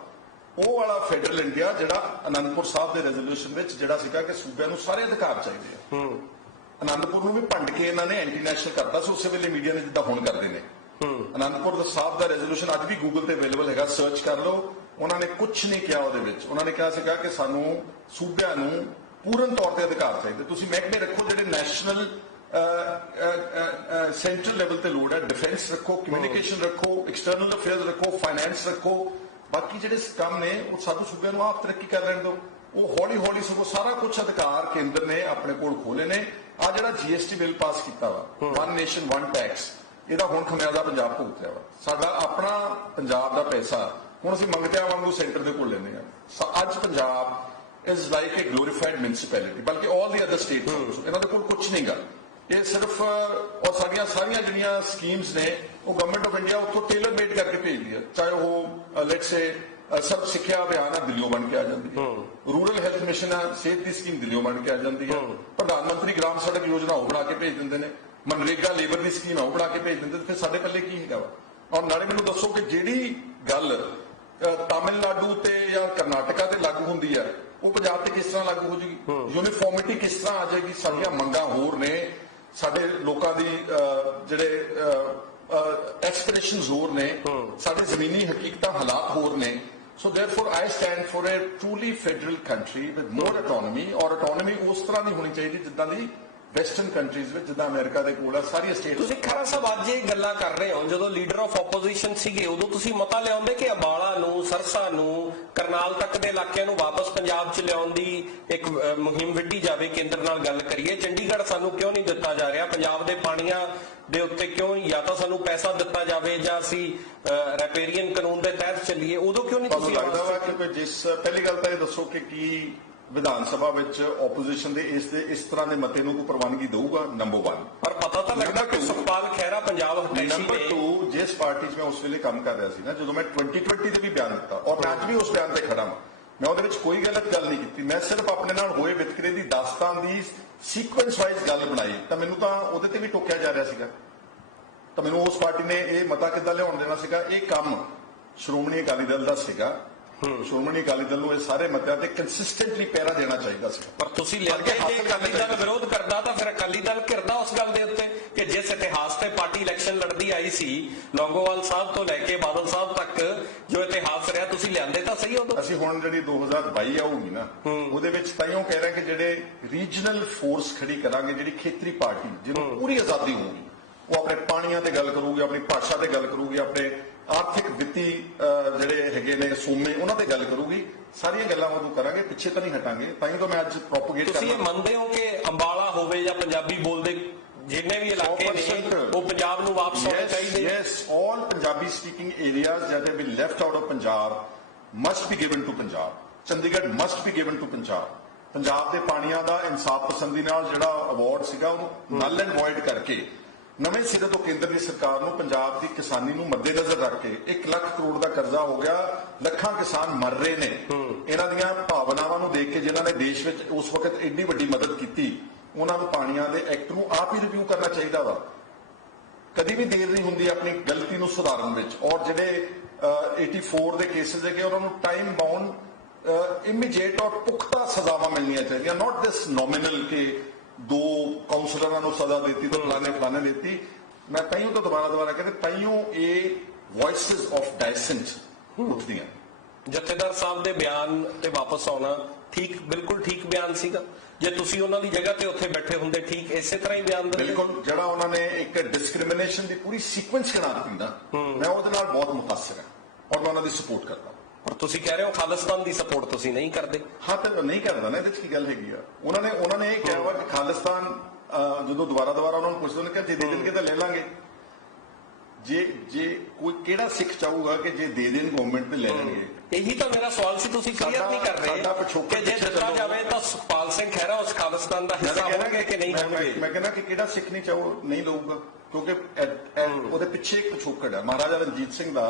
ਉਹ ਵਾਲਾ ਫੈਡਰਲ ਇੰਡੀਆ ਜਿਹੜਾ ਅਨੰਦਪੁਰ ਸਾਹਿਬ ਦੇ ਰੈਜ਼ੋਲੂਸ਼ਨ ਵਿੱਚ ਜਿਹੜਾ ਸੀਗਾ ਕਿ ਸੂਬਿਆਂ ਨੂੰ ਸਾਰੇ ਅਧਿਕਾਰ ਚਾਹੀਦੇ ਆ। ਅਨੰਦਪੁਰ ਨੂੰ ਵੀ ਭੰਡ ਕੇ ਇਹਨਾਂ ਨੇ ਐਂਟੀ ਨੈਸ਼ਨਲ ਕਰਤਾ ਸੀ ਉਸੇ ਵੇਲੇ ਮੀਡੀਆ ਨੇ ਜਿੱਦਾਂ ਹੁਣ ਕਰਦੇ ਨੇ। ਅਨੰਦਪੁਰ ਸਾਹਿਬ ਦਾ ਰੈਜ਼ੋਲੂਸ਼ਨ ਅੱਜ ਵੀ ਗੂਗਲ ਤੇ ਅਵੇਲੇਬਲ ਹੈਗਾ, ਸਰਚ ਕਰ ਲਓ। ਉਹਨਾਂ ਨੇ ਕੁਝ ਨਹੀਂ ਕਿਹਾ ਉਹਦੇ ਵਿੱਚ। ਉਹਨਾਂ ਨੇ ਕਿਹਾ ਸੀਗਾ ਕਿ ਸਾਨੂੰ ਸੂਬਿਆਂ ਨੂੰ ਪੂਰਨ ਤੌਰ ਤੇ ਅਧਿਕਾਰ ਚਾਹੀਦੇ। ਤੁਸੀਂ ਮਹਿਕਮੇ ਰੱਖੋ ਜਿਹੜੇ ਨੈਸ਼ਨਲ ਸੈਂਟਰਲ ਲੈਵਲ ਤੇ ਲੋੜ ਹੈ, ਡਿਫੈਂਸ ਰੱਖੋ, ਕਮਿਊਨੀਕੇਸ਼ਨ ਰੱਖੋ, ਐਕਸਟਰਨਲ ਅਫੇਅਰਸ ਰੱਖੋ, ਫਾਈਨੈਂਸ ਰੱਖੋ। ਬਾਕੀ ਜਿਹੜੇ ਕੰਮ ਨੇ ਉਹ ਸਾਨੂੰ ਸੂਬਿਆਂ ਨੂੰ ਆਪ ਤਰੱਕੀ ਕਰ ਲੈਣ ਦਿਓ। ਉਹ ਹੌਲੀ ਹੌਲੀ ਸਗੋਂ ਸਾਰਾ ਕੁਝ ਅਧਿਕਾਰ ਕੇਂਦਰ ਨੇ ਆਪਣੇ ਕੋਲ ਖੋਲੇ ਨੇ। ਆ ਜਿਹੜਾ GST ਬਿੱਲ ਪਾਸ ਕੀਤਾ ਵਾ, ਵਨ ਨੇਸ਼ਨ ਵਨ ਟੈਕਸ, ਇਹਦਾ ਹੁਣ ਖਮਿਆਜ਼ਾ ਪੰਜਾਬ ਭੁਗਤ ਰਿਹਾ ਵਾ। ਸਾਡਾ ਆਪਣਾ ਪੰਜਾਬ ਦਾ ਪੈਸਾ ਹੁਣ ਅਸੀਂ ਮੰਗਤਿਆਂ ਵਾਂਗੂ ਸੈਂਟਰ ਦੇ ਕੋਲ ਲੈਂਦੇ ਆ। ਅੱਜ Punjab is like a glorified municipality, ਬਲਕਿ ਆਲ ਦੀ ਅਦਰ ਸਟੇਟ ਇਹਨਾਂ ਦੇ ਕੋਲ ਕੁਝ ਨਹੀਂਗਾ। ਇਹ ਸਿਰਫ ਔਰ ਸਾਡੀਆਂ ਸਾਰੀਆਂ ਜਿਹੜੀਆਂ ਸਕੀਮਸ ਨੇ ਉਹ ਗਵਰਨਮੈਂਟ ਆਫ ਇੰਡੀਆ ਉੱਥੋਂ ਟੇਲਰ ਮੇਡ ਕਰਕੇ ਭੇਜਦੀ ਹੈ। ਚਾਹੇ ਉਹ ਲੈਟਸ ਸੇ ਸਭ ਸਿੱਖਿਆ ਅਭਿਆਨ ਆ, ਦਿੱਲੀੋਂ ਬਣ ਕੇ ਆ ਜਾਂਦੀ ਹੈ। ਰੂਰਲ ਹੈਲਥ ਮਿਸ਼ਨ ਆ, ਸਿਹਤ ਦੀ ਸਕੀਮ ਦਿੱਲੀੋਂ ਬਣ ਕੇ ਆ ਜਾਂਦੀ ਹੈ। ਪ੍ਰਧਾਨ ਮੰਤਰੀ ਗ੍ਰਾਮ ਸੜਕ ਯੋਜਨਾ ਉਹ ਬਣਾ ਕੇ ਭੇਜ ਦਿੰਦੇ ਨੇ। ਮਨਰੇਗਾ ਲੇਬਰ ਦੀ ਸਕੀਮ ਆ ਉਹ ਬਣਾ ਕੇ ਭੇਜ ਦਿੰਦੇ। ਫਿਰ ਸਾਡੇ ਪੱਲੇ ਕੀ ਹੈਗਾ ਵਾ? ਔਰ ਨਾਲੇ ਮੈਨੂੰ ਦੱਸੋ ਕਿ ਜਿਹੜੀ ਗੱਲ ਤਾਮਿਲਨਾਡੂ ਤੇ ਜਾਂ ਕਰਨਾਟਕਾ ਤੇ ਲਾਗੂ ਹੁੰਦੀ ਆ ਉਹ ਪੰਜਾਬ ਤੇ ਕਿਸ ਤਰ੍ਹਾਂ ਲਾਗੂ ਹੋ ਜਾਏਗੀ? ਯੂਨੀਫਾਰਮਿਟੀ ਕਿਸ ਤਰ੍ਹਾਂ ਆ ਜਾਏਗੀ? ਸਾਡੀਆਂ ਮੰਗਾਂ ਹੋਰ ਨੇ, ਸਾਡੇ ਲੋਕਾਂ ਦੀ ਜਿਹੜੇ ਐਕਸਪੈਕਟੇਸ਼ਨਸ ਹੋਰ ਨੇ, ਸਾਡੇ ਜ਼ਮੀਨੀ ਹਕੀਕਤਾਂ ਹਾਲਾਤ ਹੋਰ ਨੇ। So therefore I stand for a truly federal country with more autonomy, ਔਰ autonomy ਉਸ ਤਰ੍ਹਾਂ ਦੀ ਹੋਣੀ ਚਾਹੀਦੀ ਜਿੱਦਾਂ ਦੀ ਵੈਸਟਰਨ ਕੰਟਰੀਜ਼ ਵਿੱਚ, ਜਿੱਦਾਂ ਅਮਰੀਕਾ ਦੇ ਕੋਲ ਆ ਸਾਰੀਆਂ ਸਟੇਟ। ਤੁਸੀਂ ਖਹਿਰਾ ਸਾਹਿਬ ਅੱਜ ਇਹ ਗੱਲਾਂ ਕਰ ਰਹੇ ਹੋ, ਜਦੋਂ ਲੀਡਰ ਆਫ ਆਪੋਜੀਸ਼ਨ ਸੀਗੇ ਉਦੋਂ ਤੁਸੀਂ ਮਤਾ ਲਿਆਉਂਦੇ ਕਿ ਅੰਬਾਲਾ ਨੂੰ, ਸਰਸਾ ਨੂੰ, ਕਰਨਾਲ ਤੱਕ ਦੇ ਇਲਾਕਿਆਂ ਨੂੰ ਵਾਪਸ ਪੰਜਾਬ 'ਚ ਲਿਆਉਣ ਦੀ ਇੱਕ ਮੁਹਿੰਮ ਵਿੱਢੀ ਜਾਵੇ, ਕੇਂਦਰ ਨਾਲ ਗੱਲ ਕਰੀਏ। ਚੰਡੀਗੜ੍ਹ ਸਾਨੂੰ ਕਿਉਂ ਨਹੀਂ ਦਿੱਤਾ ਜਾ ਰਿਹਾ? ਪੰਜਾਬ ਦੇ ਪਾਣੀਆਂ ਦੇ ਉੱਤੇ ਕਿਉਂ ਜਾਂ ਤਾਂ ਸਾਨੂੰ ਪੈਸਾ ਦਿੱਤਾ ਜਾਵੇ ਜਾਂ ਅਸੀਂ ਰੈਪੇਰੀਅਨ ਕਾਨੂੰਨ ਦੇ ਤਹਿਤ ਚੱਲੀਏ, ਉਦੋਂ ਕਿਉਂ ਨਹੀਂ ਤੁਸੀਂ? ਲੱਗਦਾ ਵਾ ਕਿ ਜਿਸ ਪਹਿਲੀ ਗੱਲ ਤਾਂ ਇਹ ਦੱਸੋ ਕਿ ਕੀ ਵਿਧਾਨ ਸਭਾ ਵਿੱਚ ਆਪੋਜੀਸ਼ਨ ਦੇ ਇਸ ਤਰ੍ਹਾਂ ਦੇ ਮਤੇ ਨੂੰ ਕੋਈ ਪ੍ਰਵਾਨਗੀ ਦੇਊਗਾ? ਨੰਬਰ 1। ਪਰ ਪਤਾ ਤਾਂ ਲੱਗਦਾ ਕਿ ਸੁਖਪਾਲ ਖਹਿਰਾ ਪੰਜਾਬ ਹਟਾਈ ਸੀ। ਨੰਬਰ 2, ਜਿਸ ਪਾਰਟੀ 'ਚ ਮੈਂ ਉਸ ਵੇਲੇ ਕੰਮ ਕਰ ਰਿਹਾ ਸੀ ਨਾ, ਜਦੋਂ ਮੈਂ 2020 ਤੇ ਵੀ ਬਿਆਨ ਦਿੱਤਾ ਔਰ ਮੈਂ ਅੱਜ ਵੀ ਉਸ ਬਿਆਨ ਤੇ ਖੜਾ ਹਾਂ, ਮੈਂ ਉਹਦੇ ਵਿੱਚ ਕੋਈ ਗਲਤ ਗੱਲ ਨਹੀਂ ਕੀਤੀ। ਮੈਂ ਸਿਰਫ ਆਪਣੇ ਨਾਲ ਹੋਏ ਵਿਤਕਰੇ ਦੀ ਦਾਸਤਾਨ ਦੀ ਸੀਕੁਐਂਸ ਵਾਈਜ਼ ਗੱਲ ਬਣਾਈ। ਤਾਂ ਮੈਨੂੰ ਤਾਂ ਉਹਦੇ ਤੇ ਵੀ ਟੋਕਿਆ ਜਾ ਰਿਹਾ ਸੀਗਾ। ਤਾਂ ਮੈਨੂੰ ਉਸ ਪਾਰਟੀ ਨੇ ਇਹ ਮਤਾ ਕਿੱਦਾਂ ਲਿਆਉਣ ਦੇਣਾ ਸੀਗਾ? ਇਹ ਕੰਮ ਸ਼੍ਰੋਮਣੀ ਅਕਾਲੀ ਦਲ ਦਾ ਸੀਗਾ। ਸ਼੍ਰੋਮਣੀ ਅਕਾਲੀ ਦਲ ਨੂੰ ਇਹ ਸਾਰੇ ਮਤਿਆਂ ਤੇ ਕੰਸਿਸਟੈਂਟਲੀ ਪਹਿਰਾ ਦੇਣਾ ਚਾਹੀਦਾ ਸੀ। ਪਰ ਤੁਸੀਂ ਲਿਆ ਕੇ ਅਕਾਲੀ ਦਲ ਵਿਰੋਧ ਕਰਦਾ ਤਾਂ ਫਿਰ ਅਕਾਲੀ ਦਲ ਘਿਰਦਾ ਉਸ ਗੱਲ ਦੇ ਉੱਤੇ ਕਿ ਜਿਸ ਇਤਿਹਾਸ ਤੇ ਪਾਰਟੀ ਇਲੈਕਸ਼ਨ ਲੜਦੀ ਆਈ ਸੀ, ਲੌਂਗੋਵਾਲ ਸਾਹਿਬ ਤੋਂ ਲੈ ਕੇ ਬਾਦਲ ਸਾਹਿਬ ਤੱਕ ਜੋ ਇਤਿਹਾਸ ਰਿਹਾ, ਤੁਸੀਂ ਲਿਆਂਦੇ ਤਾਂ ਸਹੀ ਉਦੋਂ। ਅਸੀਂ ਹੁਣ ਜਿਹੜੀ 2022 ਆਊਗੀ ਨਾ, ਉਹਦੇ ਵਿੱਚ ਤਾਈਓ ਕਹਿ ਰਹੇ ਕਿ ਜਿਹੜੇ ਰੀਜਨਲ ਫੋਰਸ ਖੜੀ ਕਰਾਂਗੇ, ਜਿਹੜੀ ਖੇਤਰੀ ਪਾਰਟੀ ਜਿਹਨੂੰ ਪੂਰੀ ਆਜ਼ਾਦੀ ਹੋਊਗੀ, ਉਹ ਆਪਣੇ ਪਾਣੀਆਂ ਤੇ ਗੱਲ ਕਰੂਗੀ, ਆਪਣੀ ਭਾਸ਼ਾ ਤੇ ਗੱਲ ਕਰੂਗੀ, ਆਪਣੇ ਆਰਥਿਕ ਵਿੱਤੀ ਜਿਹੜੇ ਹੈਗੇ ਨੇ ਸੋਮੇ ਉਹਨਾਂ ਤੇ ਗੱਲ ਕਰੂਗੀ। ਸਾਰੀਆਂ ਗੱਲਾਂ ਉਦੋਂ ਕਰਾਂਗੇ, ਪਿੱਛੇ ਤਾਂ ਨਹੀਂ ਹਟਾਂਗੇ। ਤਾਂ ਹੀ ਤਾਂ ਮੈਂ ਅੱਜ ਪ੍ਰੋਪਗੇਟ ਤੁਸੀਂ ਇਹ ਮੰਨਦੇ ਹੋ ਕਿ ਅੰਬਾਲਾ ਹੋਵੇ ਜਾਂ ਪੰਜਾਬੀ ਬੋਲਦੇ ਜਿੰਨੇ ਵੀ ਇਲਾਕੇ ਨੇ ਉਹ ਪੰਜਾਬ ਨੂੰ ਵਾਪਸ ਆਉਣੇ ਚਾਹੀਦੇ? Yes, all Punjabi speaking areas that have been left out of Punjab must be given to Punjab. Chandigarh must be given to Punjab. Punjab ਦੇ ਪਾਣੀਆਂ ਦਾ ਇਨਸਾਫ ਪਸੰਦੀ ਨਾਲ ਜਿਹੜਾ ਅਵਾਰਡ ਸੀਗਾ ਉਹਨੂੰ ਨਲ ਐਂਡ ਵੋਇਡ ਕਰਕੇ ਨਵੇਂ ਸਿਰੇ ਤੋਂ ਕੇਂਦਰ ਦੀ ਸਰਕਾਰ ਨੂੰ ਪੰਜਾਬ ਦੀ ਕਿਸਾਨੀ ਨੂੰ ਮੱਦੇਨਜ਼ਰ ਰੱਖ ਕੇ 1 ਲੱਖ ਕਰੋੜ ਦਾ ਕਰਜ਼ਾ ਹੋ ਗਿਆ, ਲੱਖਾਂ ਕਿਸਾਨ ਮਰ ਰਹੇ ਨੇ। ਇਹਨਾਂ ਦੀਆਂ ਭਾਵਨਾਵਾਂ ਨੂੰ ਦੇਖ ਕੇ ਜਿਨ੍ਹਾਂ ਨੇ ਦੇਸ਼ ਵਿੱਚ ਉਸ ਵਕਤ ਐਡੀ ਵੱਡੀ ਮਦਦ ਕੀਤੀ, ਉਹਨਾਂ ਨੂੰ ਪਾਣੀਆਂ ਦੇ ਐਕਟ ਨੂੰ ਆਪ ਹੀ ਰਿਵਿਊ ਕਰਨਾ ਚਾਹੀਦਾ ਵਾ। ਕਦੀ ਵੀ ਦੇਰ ਨਹੀਂ ਹੁੰਦੀ ਆਪਣੀ ਗਲਤੀ ਨੂੰ ਸੁਧਾਰਨ ਵਿੱਚ। ਔਰ ਜਿਹੜੇ 84 ਦੇ ਕੇਸਿਸ ਹੈਗੇ ਉਹਨਾਂ ਨੂੰ ਟਾਈਮ ਬਾਉਂਡ ਇਮੀਡੀਏਟ ਔਰ ਪੁਖਤਾ ਸਜ਼ਾਵਾਂ ਮਿਲਣੀਆਂ ਚਾਹੀਦੀਆਂ, ਨਾਟ ਦਿਸ ਨੋਮੀਨਲ ਕਿ 2 ਕਾਉਂਸਲਰਾਂ ਨੂੰ ਸਜ਼ਾ ਦਿੱਤੀ ਤਾਂ ਫਲਾਣੇ ਦਿੱਤੀ। ਮੈਂ ਤਾਈਓ ਤੋਂ ਦੁਬਾਰਾ ਕਹਿੰਦੇ ਤਾਈਓ ਇਹ ਵੌਇਸਸ ਆਫ ਡਾਇਸੈਂਟ ਉੱਠਦੀਆਂ। ਜਥੇਦਾਰ ਸਾਹਿਬ ਦੇ ਬਿਆਨ ਤੇ ਵਾਪਸ ਆਉਣਾ ਬਿਲਕੁਲ ਠੀਕ ਬਿਆਨ ਸੀਗਾ। ਜੇ ਤੁਸੀਂ ਉਹਨਾਂ ਦੀ ਜਗ੍ਹਾ ਤੇ ਉੱਥੇ ਬੈਠੇ ਹੁੰਦੇ ਠੀਕ ਇਸੇ ਤਰ੍ਹਾਂ ਹੀ ਬਿਆਨ ਦਿੰਦੇ। ਬਿਲਕੁਲ, ਜਿਹੜਾ ਉਹਨਾਂ ਨੇ ਇੱਕ ਡਿਸਕ੍ਰਿਮੀਨੇਸ਼ਨ ਦੀ ਪੂਰੀ ਸੀਕੁਐਂਸ ਬਣਾ ਦਿੱਤੀ ਨਾ, ਮੈਂ ਉਹਦੇ ਨਾਲ ਬਹੁਤ ਮੁਤਾਸਿਰ ਹਾਂ ਔਰ ਮੈਂ ਉਹਨਾਂ ਦੀ ਸਪੋਰਟ ਕਰਦਾ। ਪਰ ਤੁਸੀਂ ਕਹਿ ਰਹੇ ਹੋ ਖਾਲਿਸਤਾਨ ਦੀ ਸਪੋਰਟ ਤੁਸੀਂ ਨਹੀਂ ਕਰਦੇ। ਹਾਂ, ਤੇ ਨਹੀਂ ਕਰਦਾ ਨਾ, ਇਹਦੇ ਚ ਕੀ ਗੱਲ ਹੈਗੀ ਆ। ਉਹਨਾਂ ਨੇ ਇਹ ਕਿਹਾ ਵਾ ਕਿ ਖਾਲਿਸਤਾਨ ਜਦੋਂ ਦੁਬਾਰਾ ਉਹਨਾਂ ਨੂੰ ਪੁੱਛਦੇ ਨੇ ਕਿ ਜੇ ਦੇ ਦੇਣਗੇ ਤਾਂ ਲੈ ਲਾਂਗੇ। ਜੇ ਕੋਈ ਕਿਹੜਾ ਸਿੱਖ ਚਾਹੂਗਾ ਕਿ ਜੇ ਦੇ ਦੇਣ ਗਵਰਨਮੈਂਟ ਤੇ ਲੈ ਲੈਣਗੇ? ਇਹੀ ਤਾਂ ਮੇਰਾ ਸਵਾਲ ਸੀ, ਤੁਸੀਂ ਕਲੀਅਰ ਨਹੀਂ ਕਰ ਰਹੇ ਕਿ ਜੇ ਦਿੱਤਾ ਜਾਵੇ ਤਾਂ ਸੁਖਪਾਲ ਸਿੰਘ ਖਹਿਰਾ ਉਸ ਖਾਲਿਸਤਾਨ ਦਾ ਹਿੱਸਾ ਹੋਣਗੇ ਕਿ ਨਹੀਂ ਹੋਣਗੇ। ਮੈਂ ਕਹਿੰਦਾ ਕਿ ਕਿਹੜਾ ਸਿੱਖ ਨਹੀਂ ਲਊਗਾ, ਕਿਉਂਕਿ ਉਹਦੇ ਪਿੱਛੇ ਇੱਕ ਪਿਛੋਕੜ ਹੈ। ਮਹਾਰਾਜਾ ਰਣਜੀਤ ਸਿੰਘ ਦਾ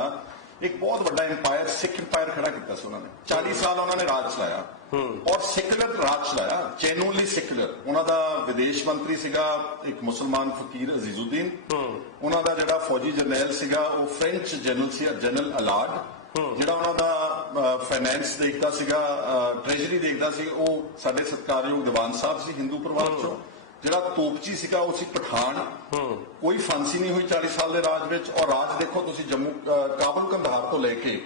ਇੱਕ ਬਹੁਤ ਵੱਡਾ ਇੰਪਾਇਰ, ਸਿੱਖ ਇੰਪਾਇਰ ਖੜਾ ਕੀਤਾ ਸੀ ਉਹਨਾਂ ਨੇ। 40 ਸਾਲ ਉਹਨਾਂ ਨੇ ਰਾਜ ਚਲਾਇਆ ਔਰ ਸੈਕੂਲਰ ਰਾਜ ਚਲਾਇਆ, ਜੈਨੂਅਲੀ ਸੈਕੂਲਰ। ਉਹਨਾਂ ਦਾ ਵਿਦੇਸ਼ ਮੰਤਰੀ ਸੀਗਾ ਇੱਕ ਮੁਸਲਮਾਨ ਫਕੀਰ ਅਜ਼ੀਜ਼ੁਦੀਨ। ਉਹਨਾਂ ਦਾ ਜਿਹੜਾ ਫੌਜੀ ਜਰਨੈਲ ਸੀਗਾ ਉਹ ਫ੍ਰੈਂਚ ਜਨਰਲ ਸੀ, ਜਨਰਲ ਅਲਾਡ। ਜਿਹੜਾ ਉਹਨਾਂ ਦਾ ਫਾਈਨੈਂਸ ਦੇਖਦਾ ਸੀਗਾ, ਟ੍ਰੈਜਰੀ ਦੇਖਦਾ ਸੀ, ਉਹ ਸਾਡੇ ਸਤਿਕਾਰਯੋਗ ਦੀਵਾਨ ਸਾਹਿਬ ਸੀ ਹਿੰਦੂ ਪਰਿਵਾਰ ਚੋਂ। ਜਿਹੜਾ ਤੋਪਚੀ ਸੀਗਾ ਉਹ ਸੀ ਪਠਾਨ। ਕੋਈ ਫਾਂਸੀ ਨਹੀਂ ਹੋਈ 40 ਸਾਲ ਦੇ ਰਾਜ ਵਿੱਚ। ਔਰ ਰਾਜ ਦੇਖੋ ਤੁਸੀਂ ਜੰਮੂ, ਕਾਬੁਲ ਕੰਧਾਰ ਤੋਂ ਲੈ ਕੇ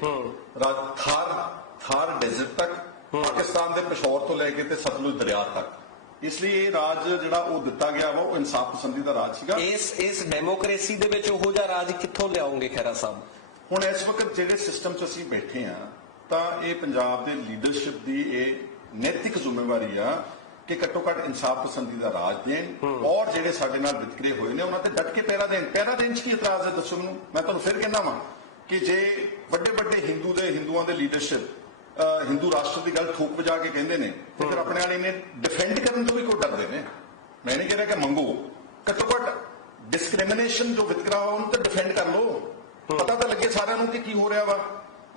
ਥਾਰ ਡੈਜ਼ਰਟ ਤੱਕ, ਪਾਕਿਸਤਾਨ ਦੇ ਪਿਸ਼ੌਰ ਤੋਂ ਲੈ ਕੇ ਤੇ ਸਤਲੁਜ ਦਰਿਆ ਤੱਕ। ਇਸ ਲਈ ਇਹ ਰਾਜ ਜਿਹੜਾ ਉਹ ਦਿੱਤਾ ਗਿਆ ਵਾ ਉਹ ਇਨਸਾਫ ਪਸੰਦੀ ਦਾ ਰਾਜ ਸੀਗਾ। ਇਸ ਡੈਮੋਕ੍ਰੇਸੀ ਦੇ ਵਿੱਚ ਉਹੋ ਜਿਹਾ ਰਾਜ ਕਿੱਥੋਂ ਲਿਆਉਂਗੇ ਖਹਿਰਾ ਸਾਹਿਬ? ਹੁਣ ਇਸ ਵਕਤ ਜਿਹੜੇ ਸਿਸਟਮ 'ਚ ਅਸੀਂ ਬੈਠੇ ਆ ਤਾਂ ਇਹ ਪੰਜਾਬ ਦੇ ਲੀਡਰਸ਼ਿਪ ਦੀ ਇਹ ਨੈਤਿਕ ਜ਼ਿੰਮੇਵਾਰੀ ਆ ਕਿ ਘੱਟੋ ਘੱਟ ਇਨਸਾਫ ਪਸੰਦੀ ਦਾ ਰਾਜ ਦੇਣ ਔਰ ਜਿਹੜੇ ਸਾਡੇ ਨਾਲ ਵਿਤਕਰੇ ਹੋਏ ਨੇ ਉਹਨਾਂ ਤੇ ਡਟ ਕੇ ਪਹਿਰਾ ਦੇਣ 'ਚ ਕੀ ਇਤਰਾਜ਼ ਹੈ ਦੱਸੋ ਮੈਨੂੰ। ਮੈਂ ਤੁਹਾਨੂੰ ਫਿਰ ਕਹਿੰਦਾ ਵਾਂ ਕਿ ਜੇ ਵੱਡੇ ਹਿੰਦੂਆਂ ਦੇ ਲੀਡਰਸ਼ਿਪ ਹਿੰਦੂ ਰਾਸ਼ਟਰ ਦੀ ਗੱਲ ਠੋਕ ਵਜਾ ਕੇ ਕਹਿੰਦੇ ਨੇ ਤੇ ਫਿਰ ਆਪਣੇ ਵਾਲੇ ਨੇ ਡਿਫੈਂਡ ਕਰਨ ਤੋਂ ਵੀ ਕੋਈ ਡਰਦੇ ਨੇ। ਮੈਂ ਨਹੀਂ ਕਹਿ ਰਿਹਾ ਕਿ ਮੰਗੋ, ਘੱਟੋ ਘੱਟ ਡਿਸਕ੍ਰਿਮੀਨੇਸ਼ਨ ਜੋ ਵਿਤਕਰਾ ਵਾ ਉਹਨੂੰ ਤਾਂ ਡਿਫੈਂਡ ਕਰ ਲਓ। ਪਤਾ ਤਾਂ ਲੱਗੇ ਸਾਰਿਆਂ ਨੂੰ ਕਿ ਕੀ ਹੋ ਰਿਹਾ ਵਾ।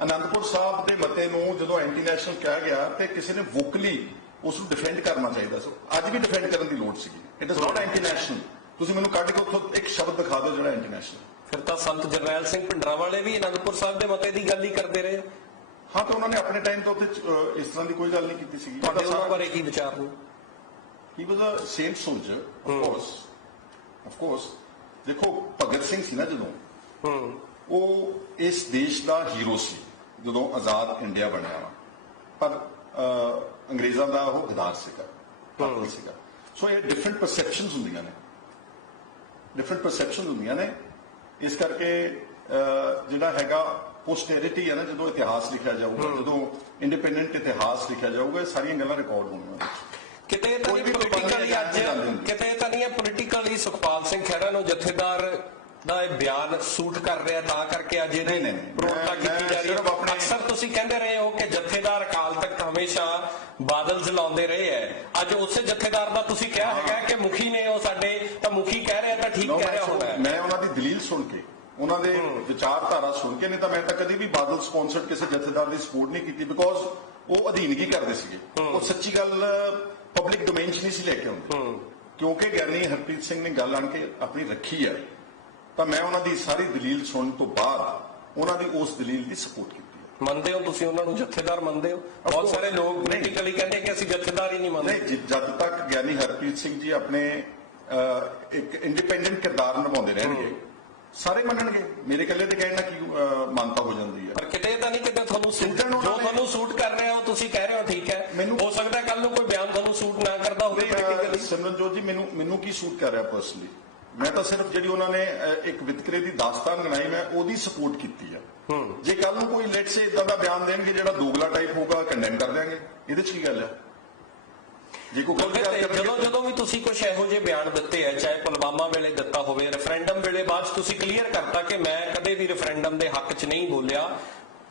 ਅਨੰਦਪੁਰ ਸਾਹਿਬ ਦੇ ਮਤੇ ਨੂੰ ਜਦੋਂ ਐਂਟੀ ਨੈਸ਼ਨਲ ਕਿਹਾ ਗਿਆ ਤੇ ਕਿਸੇ ਨੇ ਵੋਕਲੀ ਉਸ ਨੂੰ ਡਿਫੈਂਡ ਕਰਨਾ ਚਾਹੀਦਾ ਸੀ। ਅੱਜ ਵੀ ਡਿਫੈਂਡ ਕਰਨ ਦੀ ਲੋੜ ਸੀਗੀ। It is not anti national. ਤੁਸੀਂ ਮੈਨੂੰ ਕੱਢ ਕੇ ਉੱਥੋਂ ਇੱਕ ਸ਼ਬਦ ਦਿਖਾ ਦਿਓ ਜਿਹੜਾ ਐਂਟੀ ਨੈਸ਼ਨਲ। ਫਿਰ ਤਾਂ ਸੰਤ ਜਰਨੈਲ ਸਿੰਘ ਭਿੰਡਰਾਂਵਾਲੇ ਵੀ ਅਨੰਦਪੁਰ ਸਾਹਿਬ ਦੇ ਮਤੇ ਦੀ ਗੱਲ ਹੀ ਕਰਦੇ ਰਹੇ। ਹਾਂ, ਤਾਂ ਉਹਨਾਂ ਨੇ ਆਪਣੇ ਟਾਈਮ ਤੋਂ ਉੱਥੇ ਇਸ ਤਰ੍ਹਾਂ ਦੀ ਕੋਈ ਗੱਲ ਨਹੀਂ ਕੀਤੀ ਸੀਗੀ। ਤੁਹਾਡੇ ਉਹਨਾਂ ਬਾਰੇ ਕੀ ਵਿਚਾਰ ਨੇ? ਹੀ ਵਾਸ ਅ ਸੇਂਟ ਸੋਲਜਰ, ਆਫ ਕੋਰਸ। ਦੇਖੋ ਭਗਤ ਸਿੰਘ ਸੀ ਨਾ ਜਦੋਂ, ਉਹ ਇਸ ਦੇਸ਼ ਦਾ ਹੀਰੋ ਸੀ ਜਦੋਂ ਆਜ਼ਾਦ ਇੰਡੀਆ ਬਣਿਆ ਵਾ, ਪਰ ਅੰਗਰੇਜ਼ਾਂ ਦਾ ਉਹ ਗਦਾਰ ਸੀਗਾ। ਸੋ ਇਹ ਡਿਫਰੈਂਟ ਪਰਸੈਪਸ਼ਨਸ ਹੁੰਦੀਆਂ ਨੇ। ਇਸ ਕਰਕੇ ਜਿਹੜਾ ਹੈਗਾ ਪੋਸਟੈਰਿਟੀ ਹੈ ਨਾ, ਜਦੋਂ ਇਤਿਹਾਸ ਲਿਖਿਆ ਜਾਊਗਾ, ਜਦੋਂ ਇੰਡੀਪੈਂਡੈਂਟ ਇਤਿਹਾਸ ਲਿਖਿਆ ਜਾਊਗਾ, ਇਹ ਸਾਰੀਆਂ ਗੱਲਾਂ ਰਿਕਾਰਡ ਹੋਣਗੀਆਂ। ਕਿਤੇ ਤਾਂ ਨਹੀਂ ਪੋਲੀਟੀਕਲੀ ਸੁਖਪਾਲ ਸਿੰਘ ਖਹਿਰਾ ਨੂੰ ਜਥੇਦਾਰ ਦਾ ਇਹ ਬਿਆਨ ਸੂਟ ਕਰ ਰਿਹਾ ਤਾਂ ਕਰਕੇ ਅੱਜ ਇਹਦੀ ਪ੍ਰੋਟਾ ਕੀਤੀ ਜਾ ਰਹੀ ਹੈ। ਅਕਸਰ ਤੁਸੀਂ ਕਹਿੰਦੇ ਰਹੇ ਹੋ ਕਿ ਜਥੇਦਾਰ ਅਕਾਲ ਤਖਤ ਹਮੇਸ਼ਾ ਬਾਦਲ ਜਲਾਉਂਦੇ ਰਹੇ ਹੈ। ਅੱਜ ਉਸੇ ਜਥੇਦਾਰ ਦਾ ਤੁਸੀਂ ਕਿਹਾ ਹੈਗਾ ਕਿ ਮੁਖੀ ਨੇ ਉਹ ਸਾਡੇ, ਤਾਂ ਮੁਖੀ ਕਹਿ ਰਿਹਾ ਤਾਂ ਠੀਕ ਕਹਿ ਰਿਹਾ ਹੋਣਾ। ਮੈਂ ਉਹਨਾਂ ਦੀ ਦਲੀਲ ਸੁਣ ਕੇ, ਉਹਨਾਂ ਦੇ ਵਿਚਾਰਧਾਰਾ ਸੁਣ ਕੇ, ਨਹੀਂ ਤਾਂ ਮੈਂ ਤਾਂ ਕਦੀ ਵੀ ਬਾਦਲ ਸਪਾਂਸਰਡ ਕਿਸੇ ਜਥੇਦਾਰ ਦੀ ਸਪੋਰਟ ਨਹੀਂ ਕੀਤੀ, ਬਿਕੋਜ਼ ਉਹ ਅਧੀਨਗੀ ਕਰਦੇ ਸੀਗੇ। ਉਹ ਸੱਚੀ ਗੱਲ ਪਬਲਿਕ ਡੋਮੇਨ 'ਚ ਨਹੀਂ ਸੀ ਲੈ ਕੇ ਆਉਂਦੇ। ਕਿਉਂਕਿ ਗਿਆਨੀ ਹਰਪ੍ਰੀਤ ਸਿੰਘ ਨੇ ਗੱਲ ਆਣ ਕੇ ਆਪਣੀ ਰੱਖੀ ਹੈ, ਤਾਂ ਮੈਂ ਉਹਨਾਂ ਦੀ ਸਾਰੀ ਦਲੀਲ ਸੁਣਨ ਤੋਂ ਬਾਅਦ ਉਹਨਾਂ ਦੀ ਉਸ ਦਲੀਲ ਦੀ ਸਪੋਰਟ ਕੀਤੀ। ਮੰਨਦੇ ਹੋ ਤੁਸੀਂ ਉਹਨਾਂ ਨੂੰ ਜਥੇਦਾਰ ਮੰਨਦੇ ਹੋ? ਬਹੁਤ ਸਾਰੇ ਲੋਕ ਪੋਲੀਟੀਕਲੀ ਕਹਿੰਦੇ ਕਿ ਅਸੀਂ ਜਥੇਦਾਰ ਹੀ ਨਹੀਂ ਮੰਨਦੇ। ਜਦ ਤੱਕ ਗਿਆਨੀ ਹਰਪ੍ਰੀਤ ਸਿੰਘ ਜੀ ਆਪਣੇ ਇੱਕ ਇੰਡੀਪੈਂਡੈਂਟ ਕਿਰਦਾਰ ਨਿਭਾਉਂਦੇ ਰਹਿਣਗੇ ਸਾਰੇ ਮੰਨਣਗੇ। ਮੇਰੇ ਇਕੱਲੇ ਤੇ ਕਹਿਣ ਨਾਲ ਕੀ ਮਾਨਤਾ ਹੋ ਜਾਂਦੀ ਹੈ। ਪਰ ਕਿਤੇ ਤਾਂ ਨਹੀਂ ਕਿਤੇ ਤੁਹਾਨੂੰ ਤੁਹਾਨੂੰ ਸੂਟ ਕਰ ਰਿਹਾ ਹੋ, ਤੁਸੀਂ ਕਹਿ ਰਹੇ ਹੋ ਠੀਕ ਹੈ, ਹੋ ਸਕਦਾ ਕੱਲ ਨੂੰ ਕੋਈ ਬਿਆਨ ਤੁਹਾਨੂੰ ਸੂਟ ਨਾ ਕਰਦਾ ਹੋਵੇ। ਸਿਮਰਨਜੋਤ ਜੀ, ਮੈਨੂੰ ਕੀ ਸੂਟ ਕਰ ਰਿਹਾ ਪਰਸਨਲੀ? ਮੈਂ ਤਾਂ ਸਿਰਫ ਜਿਹੜੀ ਉਹਨਾਂ ਨੇ ਇੱਕ ਵਿਤਕਰੇ ਦੀ ਦਾਸਤਾਨ ਬਣਾਈ, ਮੈਂ ਉਹਦੀ ਸਪੋਰਟ ਕੀਤੀ ਹੈ। ਜੇ ਕੱਲ ਨੂੰ ਕੋਈ ਲੈਟਸ ਸੇ ਇਦਾਂ ਦਾ ਬਿਆਨ ਦੇਣਗੇ ਜਿਹੜਾ ਦੋਗਲਾ ਟਾਈਪ ਹੋਊਗਾ, ਕੰਡੈਮ ਕਰ ਦਿਆਂਗੇ। ਇਹਦੇ 'ਚ ਕੀ ਗੱਲ ਹੈ? ਜੇ ਕੋਈ ਜਦੋਂ ਵੀ ਤੁਸੀਂ ਕੁਝ ਇਹੋ ਜਿਹੇ ਬਿਆਨ ਦਿੱਤੇ ਹੈ, ਚਾਹੇ ਪੁਲਵਾਮਾ ਵੇਲੇ ਦਿੱਤਾ ਹੋਵੇ, ਰੈਫਰੈਂਡਮ ਵੇਲੇ ਬਾਅਦ ਤੁਸੀਂ ਕਲੀਅਰ ਕਰਤਾ ਕਿ ਮੈਂ ਕਦੇ ਵੀ ਰੈਫਰੈਂਡਮ ਦੇ ਹੱਕ 'ਚ ਨਹੀਂ ਬੋਲਿਆ,